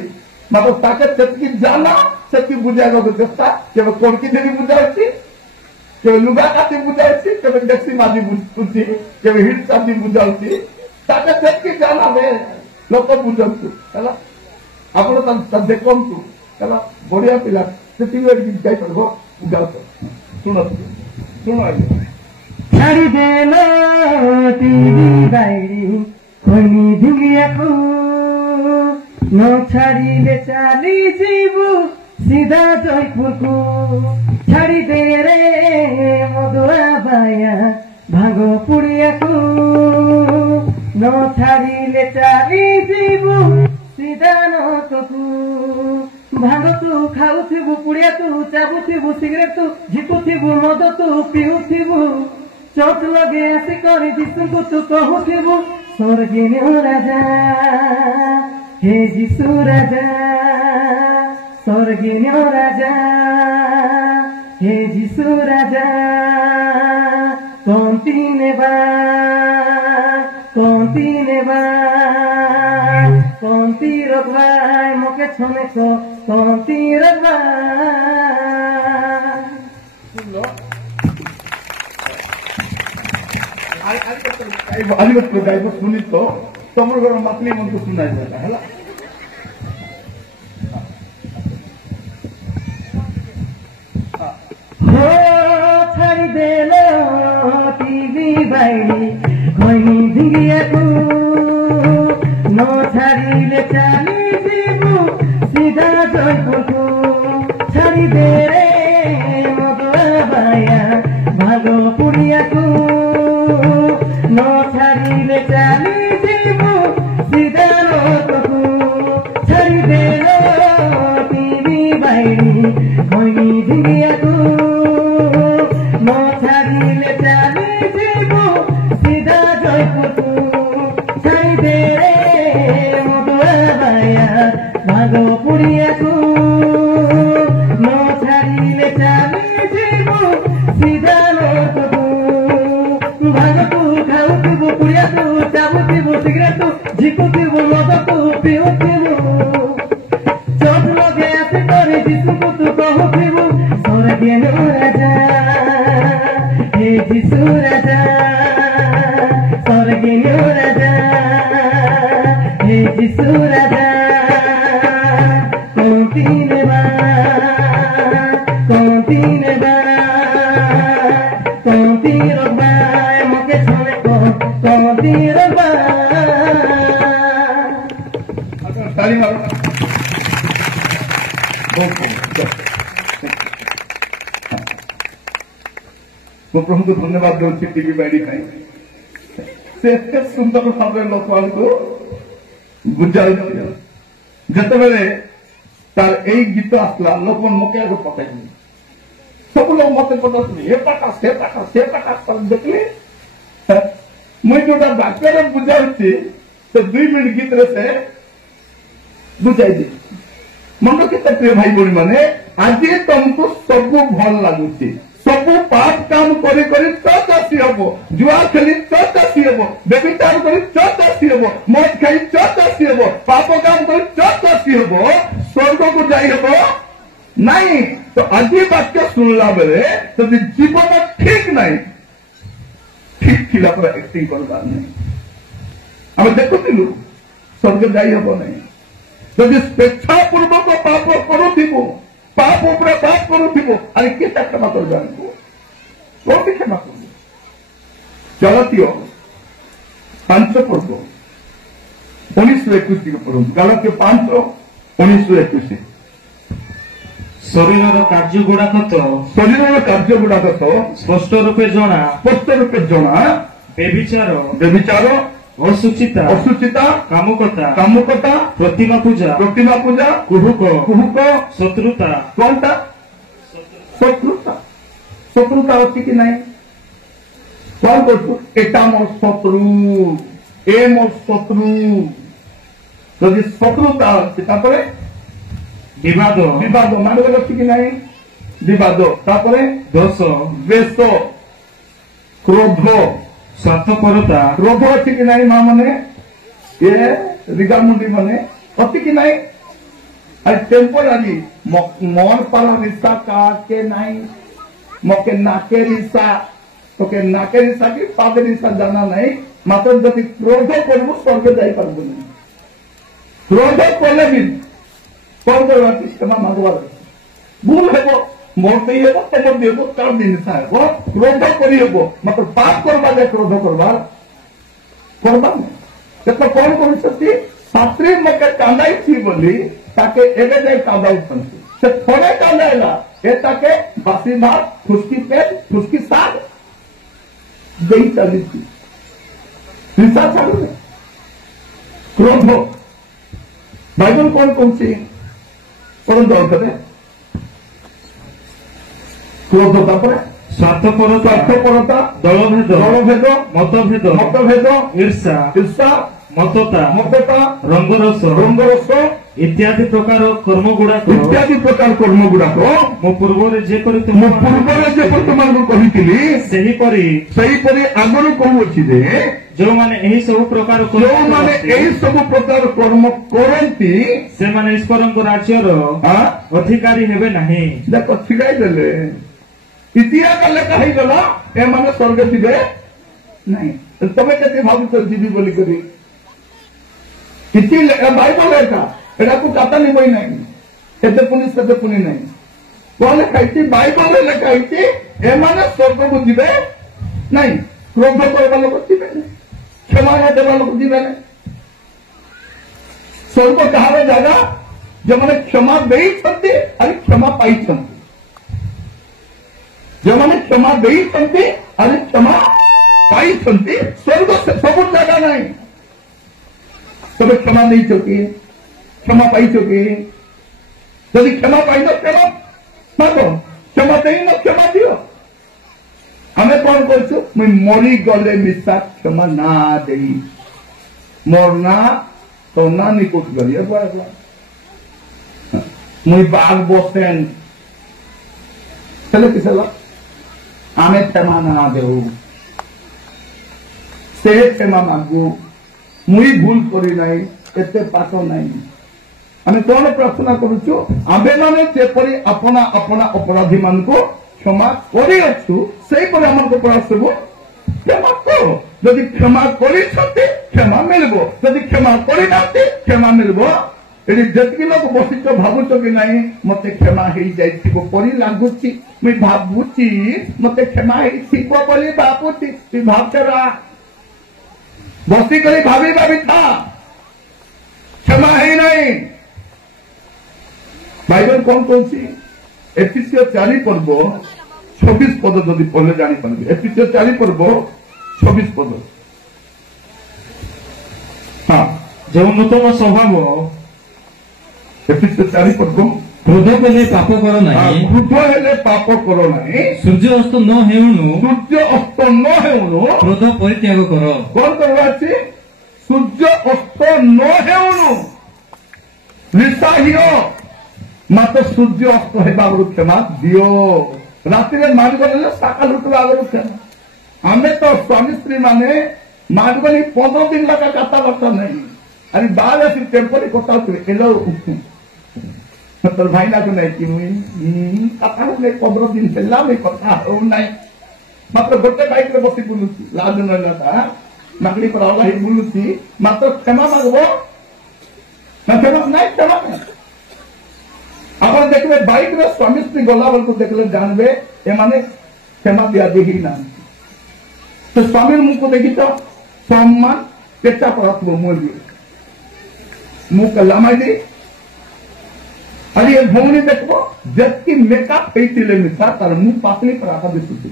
ମାତ୍ର ତାକେ ସେତିକି ଜାନା ସେତିକି ବୁଝାଇବାକୁ ଚେଷ୍ଟା। କେବେ କଣକି ଧରି ବୁଝାଉଛି, କେବେ ଲୁଗା କାଟି ବୁଝାଉଛି, କେବେ ଡେକ୍ସି ମାଜି ବୁଝୁଛି, କେବେ ହିଟ୍ ଚାଲି ବୁଝାଉଛି। ତାକେ ସେତିକି ଜାନା ଲୋକ ବୁଝନ୍ତୁ ହେଲା। ଆପଣ ଦେଖନ୍ତୁ ହେଲା, ବଢିଆ ପିଲା ସେତିକି ଯାଇପାରିବ ବୁଝାଉଛ। ଶୁଣନ୍ତୁ ଶୁଣ ଛାଡ଼ିଦେଲ ଟିଭି ବାଇଡି ଖୋଲି ଢୁଙ୍ଗିଆକୁ, ନ ଛାଡ଼ିଲେ ଚାଲିଯିବୁ ସିଧା ଜୟପୁରକୁ। ଛାଡ଼ିଦେ ରେ ମଦୁଆ ବାୟା ଭାଗ ପୁଡ଼ିଆକୁ, ନ ଛାଡ଼ିଲେ ଚାଲିଯିବୁ ସିଧା ନକକୁ। ଭାଙ୍ଗ ତୁ ଖାଉଥିବୁ, ପୁଡ଼ିଆ ତୁ ଚାବୁଥିବୁ, ସିଗାରେଟ ତୁ ଝିକୁଥିବୁ, ମଦ ତୁ ପିଉଥିବୁ, ଚୋଟ ଲଗେଇ ଆସି କରି ଯୀଶୁଙ୍କୁ ତୁ କହୁଥିବୁ ସ୍ୱର୍ଗୀୟ ରାଜା, ହେ ଯୀଶୁ ରାଜା, ସ୍ୱର୍ଗୀୟ ରାଜା, ହେ ଯୀଶୁ ରାଜା। କନ୍ତି ନେବା কন্তি রগবাই মোকে ছমে কন্তি আলিগত গাইব শুনি তো তোমার ঘর মাতলি মন্ত্র শুনাই যাবে হল। ছাড়িদেল টিভি বাইনি খৈনি ঢিঙ্গিয়াকু, ন ছাড়িলে চালিଯିବୁ ସିଧା ଜୟପୁରକୁ। ଛାଡ଼ିଦେ ରେ ମଦୁଆ ବାୟା ଭାଗ ପୁଡ଼ିଆକୁ, ନ ଛାଡ଼ିଲେ ଚାଲିଯିବୁ ସିଧା ନରକକୁ। ଛାଡ଼ିଦେଲ ଟିଭି ବାଇଡି ଖଇନି ଢିଙ୍ଗିଆକୁ, ନ ଛାଡ଼ିଲେ ଚାଲିଯିବୁ ସିଧା ଜୟପୁରକୁ। ଛାଡ଼ିଦେ ରେ ମଦୁଆ ବାୟା ଭାଗ ପୁଡ଼ିଆକୁ, ନ ଛାଡ଼ିଲେ ଚାଲିଯିବୁ ସିଧା ନରକକୁ। ଭାଗକୁ ଖାଉଥିବୁ, ପୁଡ଼ିଆକୁ ଚାବୁଥିବୁ, ସିଗାରେଟ ଝିକୁଥିବୁ, ମଦ ତୁ ପିଉଥିବୁ, ଚୋଟ ଲଗେଇ ଆସି କରି ଯୀଶୁଙ୍କୁ ତୁ କହୁଥିବୁ ସ୍ୱର୍ଗୀୟ ରାଜା, ହେ ଯୀଶୁ ରାଜା, ସ୍ୱର୍ଗୀୟ ରାଜା, ହେ ଯୀଶୁ ରାଜା। କନ୍ତି ନେବା କନ୍ତି ରଖବା মোকে ছমে दिरबा ताली मारो ମୁଁ ପ୍ରଭୁଙ୍କୁ ଧନ୍ୟବାଦ ଦେଉଛି ଟିଭି ବାଇଡି ପାଇଁ ସେ ଏତେ ସୁନ୍ଦର ଭାବରେ ଲୋକମାନଙ୍କୁ ବୁଝାଉଛି ଯେତେବେଳେ ତାର ଏଇ ଗୀତ ଆସିଲା ଲୋକ ମତେ ଆଗ ପକାଇଲି ସବୁ ଲୋକ ମତେ ପଚାରୁଛନ୍ତି ଏ ପାଠ ସେ ପାଠ ଦେଖିଲି ମୁଇଁ ଯୋଉଟା ବାକ୍ୟରେ ବୁଝାଉଛି ସେ 2 ମିନିଟ ଗୀତରେ ସେ ବୁଝାଇ ଦେଇଛି ମନ କେତେ ପ୍ରିୟ ଭାଇ ଭଉଣୀ ମାନେ ଆଜି ତମକୁ ସବୁ ଭଲ ଲାଗୁଛି ସବୁ ପାପ କାମ କରି କରି ଚର୍ଚ୍ଚାସି ହବ ଜୁଆ ଖେଳି ଚର୍ଚ୍ଚାସି ହବ ବେବିଚାର କରି ଚର୍ଚ୍ଚାସି ହବ ମଦ ଖାଇ ଚର୍ଚ୍ଚାସି ହବ ପାପ କାମ କରି ଚର୍ଚ୍ଚାସି ହବ ସ୍ୱର୍ଗକୁ ଯାଇ ହବ ନାଇଁ ତ ଆଜି ବାକ୍ୟ ଶୁଣିଲା ବେଳେ ଯଦି ଜୀବନ ଠିକ ନାହିଁ ଠିକ ଥିଲା ପରେ ଆକ୍ଟିଂ କରିବାର ନାହିଁ ଆମେ ଦେଖୁଥିଲୁ ସ୍ୱର୍ଗ ଯାଇ ହବ ନାହିଁ ଯଦି ସ୍ୱେଚ୍ଛାପୂର୍ବକ ପାପ କରୁଥିବୁ ପାପ ଉପରେ ପାପ କରୁଥିବ ଆରେ କେତେ କ୍ଷମା କରିବ ଆମକୁ କୋଉଠି କ୍ଷମା କରିବ ଗଲାତୀୟ 5 ପର୍ବ 19-21 ଟିକେ ପଢନ୍ତୁ ଗଲାତୀୟ 5:19-21 ଶରୀରର କାର୍ଯ୍ୟ ଗୁଡାକ ତ ସ୍ପଷ୍ଟ ରୂପେ ଜଣା ବ୍ୟଭିଚାର ଅଶୁଚିତା କାମୁକତା ପ୍ରତିମା ପୂଜା କୁହୁକ ଶତ୍ରୁତା କଣଟା ଶତ୍ରୁତା ଅଛି କି ନାହିଁ କଣ କରୁଛୁ ଏଟା ମୋ ଶତ୍ରୁ ଏ ମୋ ଶତ୍ରୁ ଯଦି ଶତ୍ରୁତା ଅଛି ତାପରେ ବିବାଦ ମାଡଗୋଳ ଅଛି କି ନାହିଁ ବିବାଦ ତାପରେ ଦୋଷ ଦ୍ୱେଷ କ୍ରୋଧ ସ୍ୱାର୍ଥପରତା କ୍ରୋଧ ଅଛି କି ନାହିଁ ମା ମାନେ ଏ ରିଗାମୁଣ୍ଡି ମାନେ ଅଛି କି ନାହିଁ আর টেম্পোরারি মন পালা রিসা কাকে নাই মকে নাকের রিসা তোকে নাকের রিসা কি পাদের রিসা জানা নাই মাত্র যদি ক্রোধ করবো স্বর্গে যাই পারবো না ক্রোধ করলে বি কম করবার ক্ষমা মাগবার ভুল হব মরতেই হব তেমন দিব তার জিনিসা হব ক্রোধ করি হব মাত্র পাপ করবা যে ক্রোধ করবার କେତେ କଣ କରୁଛନ୍ତି ଶାସ୍ତ୍ରୀ ମତେ କାନ୍ଦାଇଛି ବୋଲି ତାକେ ଏବେ ଯାଇ କାନ୍ଦାଉଛନ୍ତି ସେ ଥରେ କାନ୍ଦାଇଲା ଏ ତାକେ ବାସି ଭାତ ଫୁସ୍କି ପେଟ ଫୁସ୍କି ଶାଗ ଦେଇ ଚାଲିଛି ହିଂସା ଛାଡୁନି କ୍ରୋଧ ବାଇବଲ କଣ କହୁଛି ପଢନ୍ତୁ ଅର୍ଥରେ କ୍ରୋଧ ତାପରେ ସ୍ୱାର୍ଥପରତା ଦଳଭେଦ ମତଭେଦ ଈର୍ଷା ମତତା ରଙ୍ଗରସ ଇତ୍ୟାଦି ପ୍ରକାର କର୍ମ ଗୁଡାକ ମୁଁ ପୂର୍ବରେ ଯେପରି ତୁମମାନଙ୍କୁ କହିଥିଲି ସେହିପରି ଆଗରୁ କହୁଅଛି ଯେ ଯେଉଁମାନେ ଏହି ସବୁ ପ୍ରକାର କର୍ମ କରନ୍ତି ସେମାନେ ଈଶ୍ୱରଙ୍କ ରାଜ୍ୟର ଅଧିକାରୀ ହେବେ ନାହିଁ ଦେଖ ଛିଡାଇ ଦେଲେ ଇତିହାସ ଲେଖା ହେଇଗଲା ଏମାନେ ସ୍ୱର୍ଗ ଯିବେ ନାହିଁ ତମେ କେତେ ଭାବୁଛ ଯିବି ବୋଲି କରି ବାଇବଲ ଏକା ଏଟାକୁ କାଟାନି ବହି ନାହିଁ ଏତେ ପୁଣି ସେତେ ପୁଣି ନାହିଁ କଣ ଲେଖା ହେଇଛି ବାଇବଲରେ ଲେଖା ହେଇଛି ଏମାନେ ସ୍ୱର୍ଗକୁ ଯିବେ ନାହିଁ କ୍ରୋଧ କରିବା ଲୋକ ଯିବେ ନାହିଁ କ୍ଷମା ଦେବା ଲୋକ ଯିବେ ନାହିଁ ସ୍ୱର୍ଗ କାହାର ଜାଗା ଯେଉଁମାନେ କ୍ଷମା ଦେଇଛନ୍ତି ଆଉ କ୍ଷମା ପାଇଛନ୍ତି ଯେଉଁମାନେ କ୍ଷମା ଦେଇଛନ୍ତି ଆଜି କ୍ଷମା ପାଇଛନ୍ତି ସ୍ୱର୍ଗ ସବୁ ଜାଗା ନାହିଁ ତମେ କ୍ଷମା ଦେଇଛ କି କ୍ଷମା ପାଇଛ କି ଯଦି କ୍ଷମା ପାଇନ କ୍ଷମା ମାଗ କ୍ଷମା ଦେଇନ କ୍ଷମା ଦିଅ ଆମେ କଣ କରୁଛୁ ମୁଇଁ ମରିଗଲେ ମିଶା କ୍ଷମା ନା ଦେଇ ମୋର ନା ତୋ ନା ନିକଟ ଗଲି ମୁଇଁ ବାଘ ବସେନ ହେଲେ କିସ ହେଲା ଆମେ କ୍ଷମା ନା ଦେଉ ସେ କ୍ଷମା ମାଗୁ ମୁଇଁ ଭୁଲ କରି ନାହିଁ ଏତେ ପାଠ ନାହିଁ ଆମେ କଣ ପ୍ରାର୍ଥନା କରୁଛୁ ଆମ୍ଭେମାନେ ଯେପରି ଆପଣା ଅପରାଧୀ ମାନଙ୍କୁ କ୍ଷମା କରିଅଛୁ ସେହିପରି ଆମକୁ ପ୍ରୟାସକୁ କ୍ଷମା କର ଯଦି କ୍ଷମା କରିଛନ୍ତି କ୍ଷମା ମିଳିବ ଯଦି କ୍ଷମା କରିନାହାନ୍ତି କ୍ଷମା ମିଳିବ ଏଠି ଯେତିକି ଲୋକ ବସିଛ ଭାବୁଛ କି ନାହିଁ ମତେ କ୍ଷମା ହେଇଯାଇଥିବ ପରି ଲାଗୁଛି ମୁଇଁ ଭାବୁଛି ମତେ କ୍ଷମା ହେଇଥିବ ବୋଲି ଭାବୁଛି ତୁଇ ଭାବତେରା ବସିକରି ଭାବି ଥା କ୍ଷମା ହେଇନାହିଁ। ବାଇବେଲ କଣ କହୁଛି? ଏଫିସିଓ 4 ପର୍ବ 26 ପଦ ଯଦି ପଢିଲେ ଜାଣିପାରିବେ। ଏଫିସିଓ 4 ପର୍ବ 26 ପଦ। ହଁ, ଯେଉଁ ନୂତନ ସ୍ୱଭାବ ଏଫିସିଓ 4 ପର୍ବ କ୍ରୋଧ କଲେ ପାପ କର ନାହିଁ, କ୍ରୋଧ ହେଲେ ପାପ କର ନାହିଁ, ସୂର୍ଯ୍ୟ ଅସ୍ତ ନ ହେଉଣୁ ସୂର୍ଯ୍ୟ ଅସ୍ତ ନ ହେଉଣୁ କ୍ରୋଧ ପରିତ୍ୟାଗ କର। କଣ କରିବା ଅଛି? ସୂର୍ଯ୍ୟ ଅସ୍ତ ନ ହେଉଣୁ ରିସା ହିଅ, ମାତ୍ର ସୂର୍ଯ୍ୟ ଅସ୍ତ ହେବା ଆଗରୁ କ୍ଷମା ଦିଅ। ରାତିରେ ମାରିଗଲେ ସକାଳ ଉଠିବା ଆଗରୁ କ୍ଷମା। ଆମେ ତ ସ୍ୱାମୀ ସ୍ତ୍ରୀ ମାନେ ମାରିଗଲି 15 ଦିନ ଲଗା କଥାବାର୍ତ୍ତା ନାହିଁ। ଆରେ ବାହାର ଆସି ଟେମ୍ପୋରେ କଥା ହଉଥିବେ, ଏଲୋ তোর ভাই না তো নাই কি কথা হলে 15 দিন ହେଲା আমি কথা হଉ নাই। মাত্র গোটে বাইকরে বসি বুলুছি, লাজ নইলাটা মাগলি পর আল্লাহ বুলুছি, মাত্র ক্ষমা মাগব না, ক্ষমা নাই, ক্ষমা নাই। আপনার দেখবে বাইকরে স্বামী স্ত্রী গলা বেলকু দেখলে জানবে এমানে ক্ষমা দিয়া দেখি না। তো স্বামীর মুখ দেখি তো সম্মান পেটা পড়া মুখ দিয়ে মুখ লামাই দিয়ে। अरे ये भौणी देखो जबकि मेकअप ହେଇଥିଲେ ମିଶା ତାର ମୁହ ପାତଲି पर आका दिसुଛି।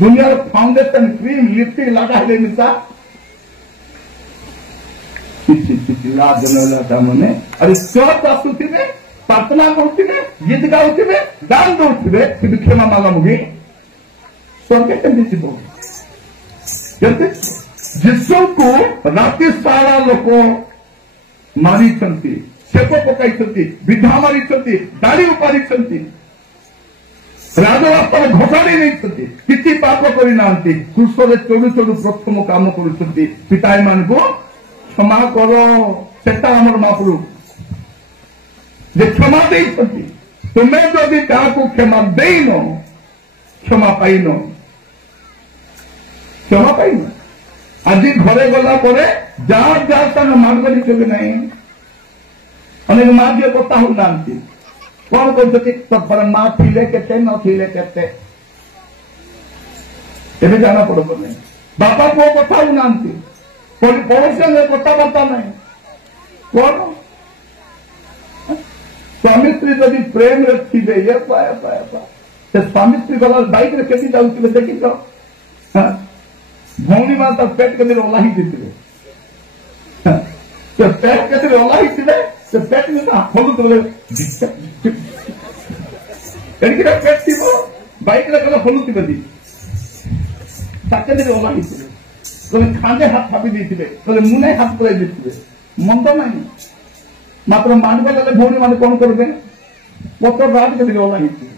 दुनियार फाउंडेशन क्रीम लिपस्टिक लगा ହେଲେ ମିଶା କିଛି ଲାଜ ନଲା ମନେ। अरे ଚର୍ଚ୍ଚ ଆସୁଥିବେ, ପ୍ରାର୍ଥନା କରୁଥିବେ, ଗୀତ ଗାଉଥିବେ, ଦାନ ଦଉଥିବେ, କିନ୍ତୁ କ୍ଷମା ମାଗମୁଗି ସ୍ୱର୍ଗ କେମିତି ଯିବ? କେତେ ଯୀଶୁଙ୍କୁ ରାତି ସାରା ଲୋକ ମାରିଛନ୍ତି, ଛେପ ପକାଇଛନ୍ତି, ବିଧା ମାରିଛନ୍ତି, ଦାଢ଼ି ଉପାଡ଼ିଛନ୍ତି, ରାଜରାସ୍ତାରେ ଘୋଷାଡ଼ି ନେଇଛନ୍ତି, କିଛି ପାପ କରିନାହାନ୍ତି। କୃଷରେ ଚଢୁ ଚଢୁ ପ୍ରଥମ କାମ କରୁଛନ୍ତି, ପିତା ଏମାନଙ୍କୁ କ୍ଷମା କର। ସେଟା ଆମର ମହାପ୍ରଭୁ ଯେ କ୍ଷମା ଦେଇଛନ୍ତି। ତୁମେ ଯଦି କାହାକୁ କ୍ଷମା ଦେଇନ, କ୍ଷମା ପାଇନ, କ୍ଷମା ପାଇନ। ଆଜି ଘରେ ଗଲା ପରେ ଯାହା ଯାହା ସାଙ୍ଗେ ମାଗଲି କେବେ ନାହିଁ। ଅନେକ ମା ଝିଅ କଥା ହଉନାହାନ୍ତି, କଣ କରୁଛନ୍ତି? ତ ଘରେ ମା ଥିଲେ କେତେ, ନଥିଲେ କେତେ, ଏବେ ଜଣା ପଡିବ ନାହିଁ। ବାପା ପୁଅ କଥା ହଉନାହାନ୍ତି, ପଡୋଶୀ କଥାବାର୍ତ୍ତା ନାହିଁ। କଣ ସ୍ୱାମୀ ସ୍ତ୍ରୀ ଯଦି ପ୍ରେମରେ ଥିବେ, ସେ ସ୍ୱାମୀ ସ୍ତ୍ରୀ ଗଲା ବାଇକରେ କେମିତି ଯାଉଥିବେ ଦେଖିଛ? ଭଉଣୀ ମାନେ ତା ପେଟ କେମିତି ଓଲା ହେଇଥିବେ, ସେ ପେଟ କେମିତି ଓଲା ହେଇଥିବେ, ସେ ପେଟ ଖୋଲୁଥିବେ, ଏଣିକି ପେଟ ଥିବ, ବାଇକରେ ଗଲେ ଖୋଲୁଥିବେ, ତାକେ ଓଲା ହେଇଥିବେ, ଖାଣ୍ଡେ ହାତ ଭାବି ଦେଇଥିବେ, ମୁନେ ହାତ ପୁରାଇ ଦେଇଥିବେ, ମନ୍ଦ ନାହିଁ। ମାତ୍ର ମାନିବା ଗଲେ ଭଉଣୀ ମାନେ କଣ କରିବେ? ପତ୍ର ରାତ କେମିତି ଓଲା ହେଇଥିବେ,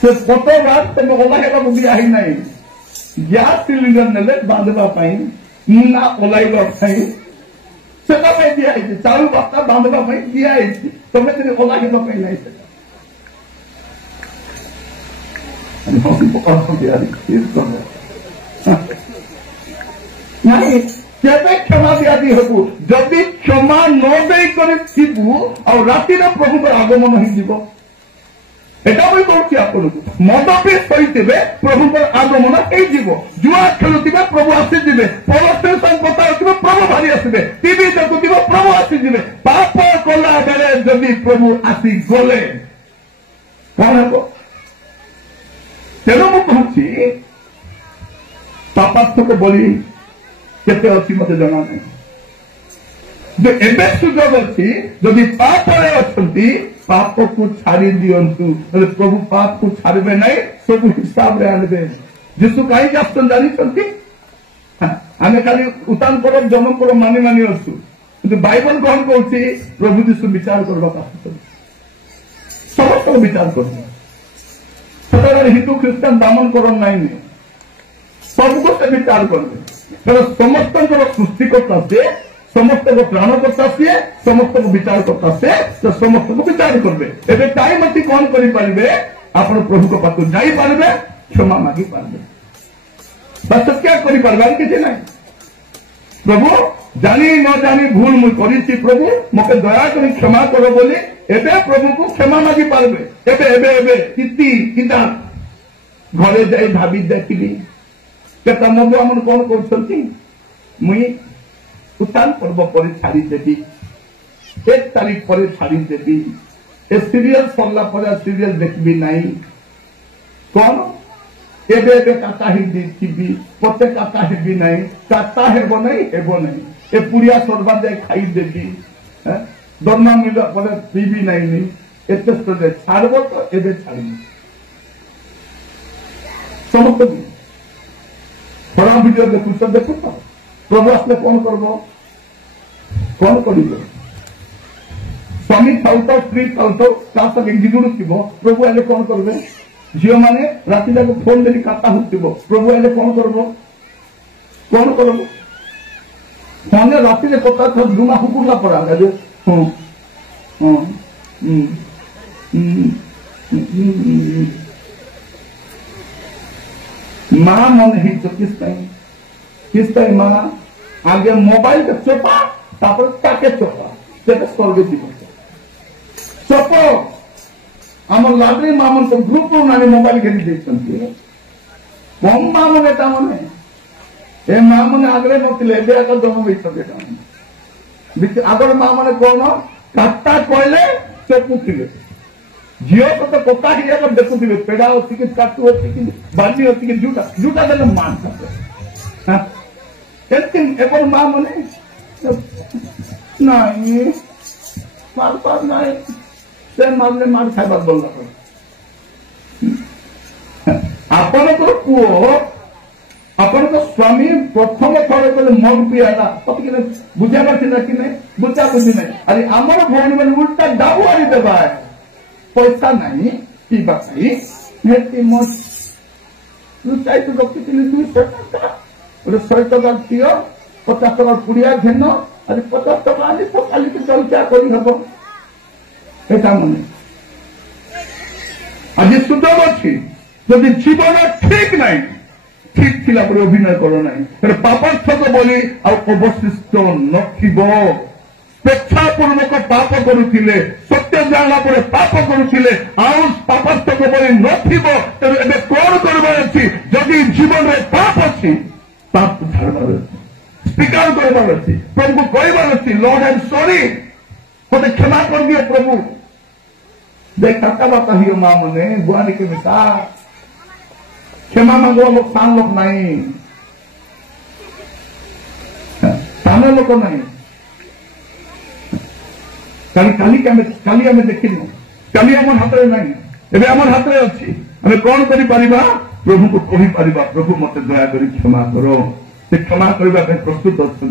ସେ ପତ୍ର ରାତ ତେବେ ଓଲା ହେବାକୁ ଦିଆ ହେଇନାହିଁ। ଗ୍ୟାସ ସିଲିଣ୍ଡର ନେଲେ ବାନ୍ଧିବା ପାଇଁ, ମୁନା ଓଲାଇବା ପାଇଁ, ସେଟା ପାଇଁ ଦିଆହେଇଛି। ଚାଉଳ ବସ୍ତା ବାନ୍ଧିବା ପାଇଁ ଦିଆହେଇଛି, ତମେ ଯଦି ଓଲା ହେବା ପାଇଁ ନାହିଁ। ସେଟା ନାଇଁ, କେବେ କ୍ଷମା ଦିଆଦି ହବୁ? ଯଦି କ୍ଷମା ନ ଦେଇକରି ଥିବୁ ଆଉ ରାତିରେ ପ୍ରଭୁଙ୍କର ଆଗମନ ହେଇଯିବ। এটা আমি কହୁছি আপনাকে, মদ পি শোইবে প্রভুଙ୍କର আগমন ହେଇଯିବ। জুয়া খেলুথিবে প্রভু আসিଯିବେ, পরস্পর সঙ্গে কথা হଉଥିବେ প্রভু ভারি আসিবে, টিভি দেখুଥିବ প্রভু ଆସିଯିବେ। ପାପ କଲା ବେଳେ ଯଦି ପ୍ରଭୁ ଆସିଗଲେ କଣ ହେବ? ତେଣୁ ମୁଁ କହୁଛି ପାପାତ୍ମକ ବଳି କେତେ ଅଛି ମତେ ଜଣା ନାହିଁ। ଏବେ ସୁଯୋଗ ଅଛି, ଯଦି ପାପରେ ଅଛନ୍ତି ପାପକୁ ଛାଡ଼ି ଦିଅନ୍ତୁ, ହେଲେ ପ୍ରଭୁ ପାପକୁ ଛାଡ଼ିବେ ନାହିଁ, ସବୁ ହିସାବରେ ଆଣିବେ। ଯୀଶୁ କାହିଁକି ଆସୁଛନ୍ତି ଜାଣିଛନ୍ତି? ଆମେ ଖାଲି ଉତ୍ଥାନ କର ଜନ୍ମ କର ମାନି ଅଛୁ, କିନ୍ତୁ ବାଇବଲ କଣ କହୁଛି? ପ୍ରଭୁ ଯୀଶୁ ବିଚାର କରିବାକୁ ଆସୁଛନ୍ତି, ସମସ୍ତଙ୍କୁ ବିଚାର କରୁଛନ୍ତି। ସେତେବେଳେ ହିନ୍ଦୁ ଖ୍ରୀଷ୍ଟିଆନ ଦାମନ କରନ୍ ନାହିଁ, ସବୁକୁ ସେ ବିଚାର କରିବେ। କାରଣ ସମସ୍ତଙ୍କର ସୃଷ୍ଟିକର୍ତ୍ତା ସେ, ସମସ୍ତଙ୍କୁ ପ୍ରାଣକର୍ତ୍ତା ସିଏ, ସମସ୍ତଙ୍କୁ ବିଚାର କର୍ତ୍ତା ସେ, ସମସ୍ତଙ୍କୁ ବିଚାର କରିବେ। ଏବେ ଟାଇମ ଅଛି କଣ କରିପାରିବେ? ଆପଣ ପ୍ରଭୁଙ୍କ ପାଖକୁ ଯାଇପାରିବେ, କ୍ଷମା ମାଗି ପାରିବେ, ସତ୍ୟା କରିପାରିବେ, ଆଉ କିଛି ନାହିଁ। ପ୍ରଭୁ ଜାଣି ନ ଜାଣି ଭୁଲ ମୁଁ କରିଛି, ପ୍ରଭୁ ମୋତେ ଦୟାକରି କ୍ଷମା କର ବୋଲି ଏବେ ପ୍ରଭୁଙ୍କୁ କ୍ଷମା ମାଗି ପାରିବେ। ଏବେ ଏବେ ଏବେ କିତା ଘରେ ଯାଇ ଭାବି ଦେଖିଲି केता मधु आम कौन कहते मुई उत्तान पर्व पर छाड़देवी 1 तारीख पर छाड़देवी ए सीरियल सरला पर सीरियल देखबी नहीं कौन एबे काटा ही देखी पते काटा हेबी नहीं काटा हेब नहीं हेब नहीं ए पुड़िया सरबा जाए खाई देवी दरमा मिल पर पीबी नहीं एत छाड़ब तो एबे छाड़ी समस्त खरा भिडियो देखु तो प्रभु आसले कौन करब कौन कर स्वामी थाउ तो स्त्री थाउ तो गिजुड़ थी प्रभु आले कौन करबे झील मैंने राति जाक फोन देरी काटा हो प्रभु आले कौन करब फोन राति कथा था जुमा हुकुरला पड़ा हाँ माँ मन ही तो किस टाइम माँ आगे मोबाइल के चोपा तापर ताके चोपा सेटा स्वर्ग जीवन चोप आम लाडली माँ मन तो ग्रुप नानी मोबाइल घेरी देछंती कम माँ मन एटा मन ए माँ मन आगरे नथिले एबे आकर दम बैठते आगर माँ मन कौन काटा कहले चोपुथिले झील तो कथा ही जाकर देखुवे पेड़ा अच्छी कि काटू अच्छी कि बाली अच्छी कि जूटा जूटा देने मान एवं माँ मने नहीं मार पार नहीं से मारले मार खाइबार बंद आपण पुओ आपण स्वामी प्रथम थर को मन पियाला तब कि बुझाना थिला कि नहीं बुझा बुझी नहीं अरे आमर भौणी मैंने उल्टा डाबू आनी देवा पैसा नहीं पीवा लुचाई तो रखी 200 टका गोटे 100 टका दियो 50 टका पुड़िया घेन अरे 50 टका आनी पकाली के जलखिया कर मन आज सुंदर अच्छी जदि जीवन ठीक नहीं ठीक थिला पर अभिनय करो नहीं पापार्थक बोली अवशिष्ट नथिबो स्वेच्छापूर्वक पाप करुले सत्य जानला पर पाप करुले पापार्थक बोली नथिबो तेरे कौन करबार अछि जदि जीवन में पाप अच्छी पाप झाड़बार अच्छी स्वीकार करबार अच्छी प्रभु कहबार अच्छी लॉर्ड आई एम सॉरी मत क्षमा कर दियो प्रभु देख काका बाता हियो माँ मने गुआनी के मिसा क्षमा मांगो लोग सान लोग नहीं सामने लोग नहीं काली आम देखिलु काली आम हाथ में नहीं एवं आम हाथ में अच्छी आम कौन कर प्रभु को कही पारिबा प्रभु मत दया कर क्षमा करो से क्षमा करने प्रस्तुत अच्छा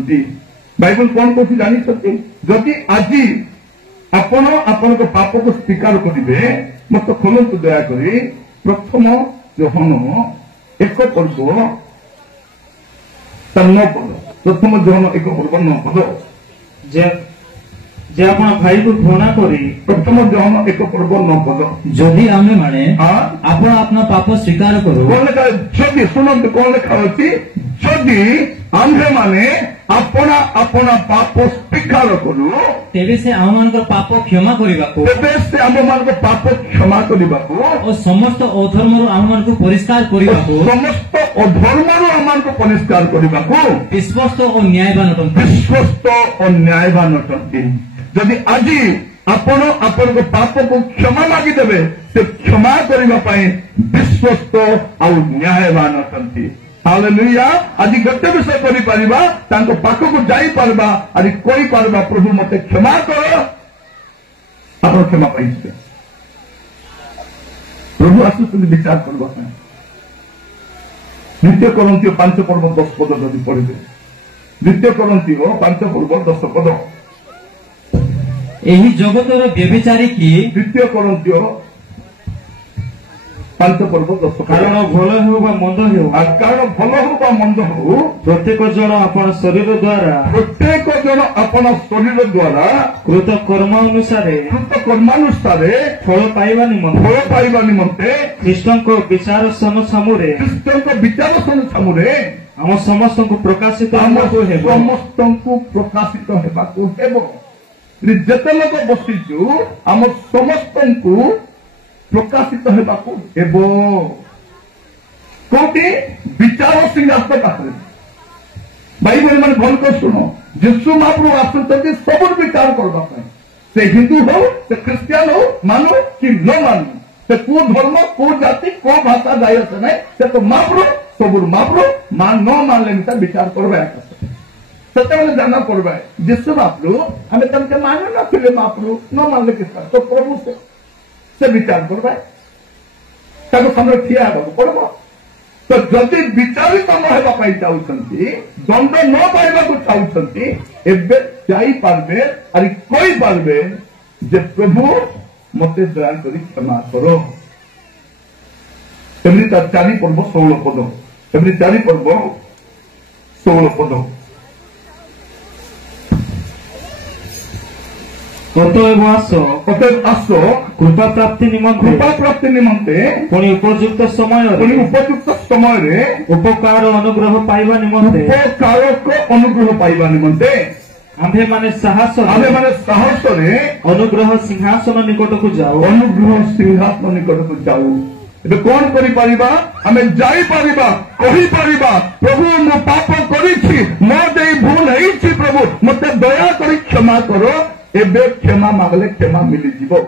बाइबल कौन कौन जानी जदि आज आपण आपण पाप को स्वीकार करेंगे मत खोलतु दयाकोरी प्रथम जोहन 1 पर्व 9 पद प्रथम जोहन 1 पर्व 9 पद जे आपण भाई को घृणा करी प्रथम जोहन 1 पर्व 9 पद जदि आमे माने आपण अपना पाप स्वीकार करो कौन लिखा जदि सुनते कौन लिखा अच्छी जदि आम्भे माने अपना अपना पाप स्वीकार करू तेबे से आम मान पाप क्षमा करबाको तेबे से आम मान पाप क्षमा करबाको और समस्त अधर्म आम मान को परिष्कार करबाको समस्त अधर्म आम मान को परिष्कार करबाको विश्वस्त और न्यायवान अटंती विश्वस्त और न्यायवान अटंती जदि आज आपण आपण पाप को क्षमा मागी देबे से क्षमा करबा पई विश्वस्त और न्यायवान अटंती हालेलुया आज गोटे विषय करि परिबा तांको पाख को जाई परबा आज कोई परबा प्रभु मते क्षमा करो आपण क्षमा पाइबे प्रभु आसुत विचार करबा नित्य करंती 5 पर्व 10 पद जदि पढ़िबे नित्य करंती 5 पर्व 10 पद एही जगतर व्यभिचारी की द्वितीय करंती 5 पर्व 10 कारण भल हो मंद हो कारण भल हो मंद हो प्रत्येक जन अपन शरीर द्वारा कृत कर्मानुसारे फल पाइबा निमंते ख्रीष्ट को विचार सन सामुरे आम समस्त को प्रकाशित हेबो जेते लोक बसीचु आम समस्त को प्रकाशित हेबाकू हेबो कोटी विचार सिंहासन पाखरे भाई भाई मैंने भल कर शुण जीशु महाप्रभु आसुच्च सब विचार करने से हिंदू हो से ख्रिस्टियान हो मानो कि न मानो से को धर्म को जाति को भाषा जाय आसे ना से तो महाप्रभु सब महाप्रभु मान न मानले विचार करवा से जाना पड़वा जीशु महाप्रभु हमें तमके मान ना महाप्रभु न मानले किस तो प्रभु से विचार करवा सामने ठिया पड़ब तो जदि विचारित न होगा चाहते दंड न पाइबा चाहते जापारे और कही पारे जे प्रभु मत दया कर क्षमा करो एमनी तार 4 पर्व 16 पद एमनी 4 पर्व 16 पद ଅତଏବ ଆସ कृपा प्राप्ति निमंते पुणी उपयुक्त समय उपकार अनुग्रह पाइबा निमंते आम्भे माने साहस रे अनुग्रह सिंहासन निकट को जाओ ଏବେ କଣ କରିପାରିବା ଆମେ ଯାଇପାରିବା କହିପାରିବା ପ୍ରଭୁ ମୁଁ ପାପ କରିଛି ମୋ ଦେଇ ଭୁଲ ହେଇଛି ପ୍ରଭୁ ମତେ ଦୟା କରି କ୍ଷମା କର ଏବେ କ୍ଷମା ମାଗଲେ କ୍ଷମା ମିଳିଯିବ।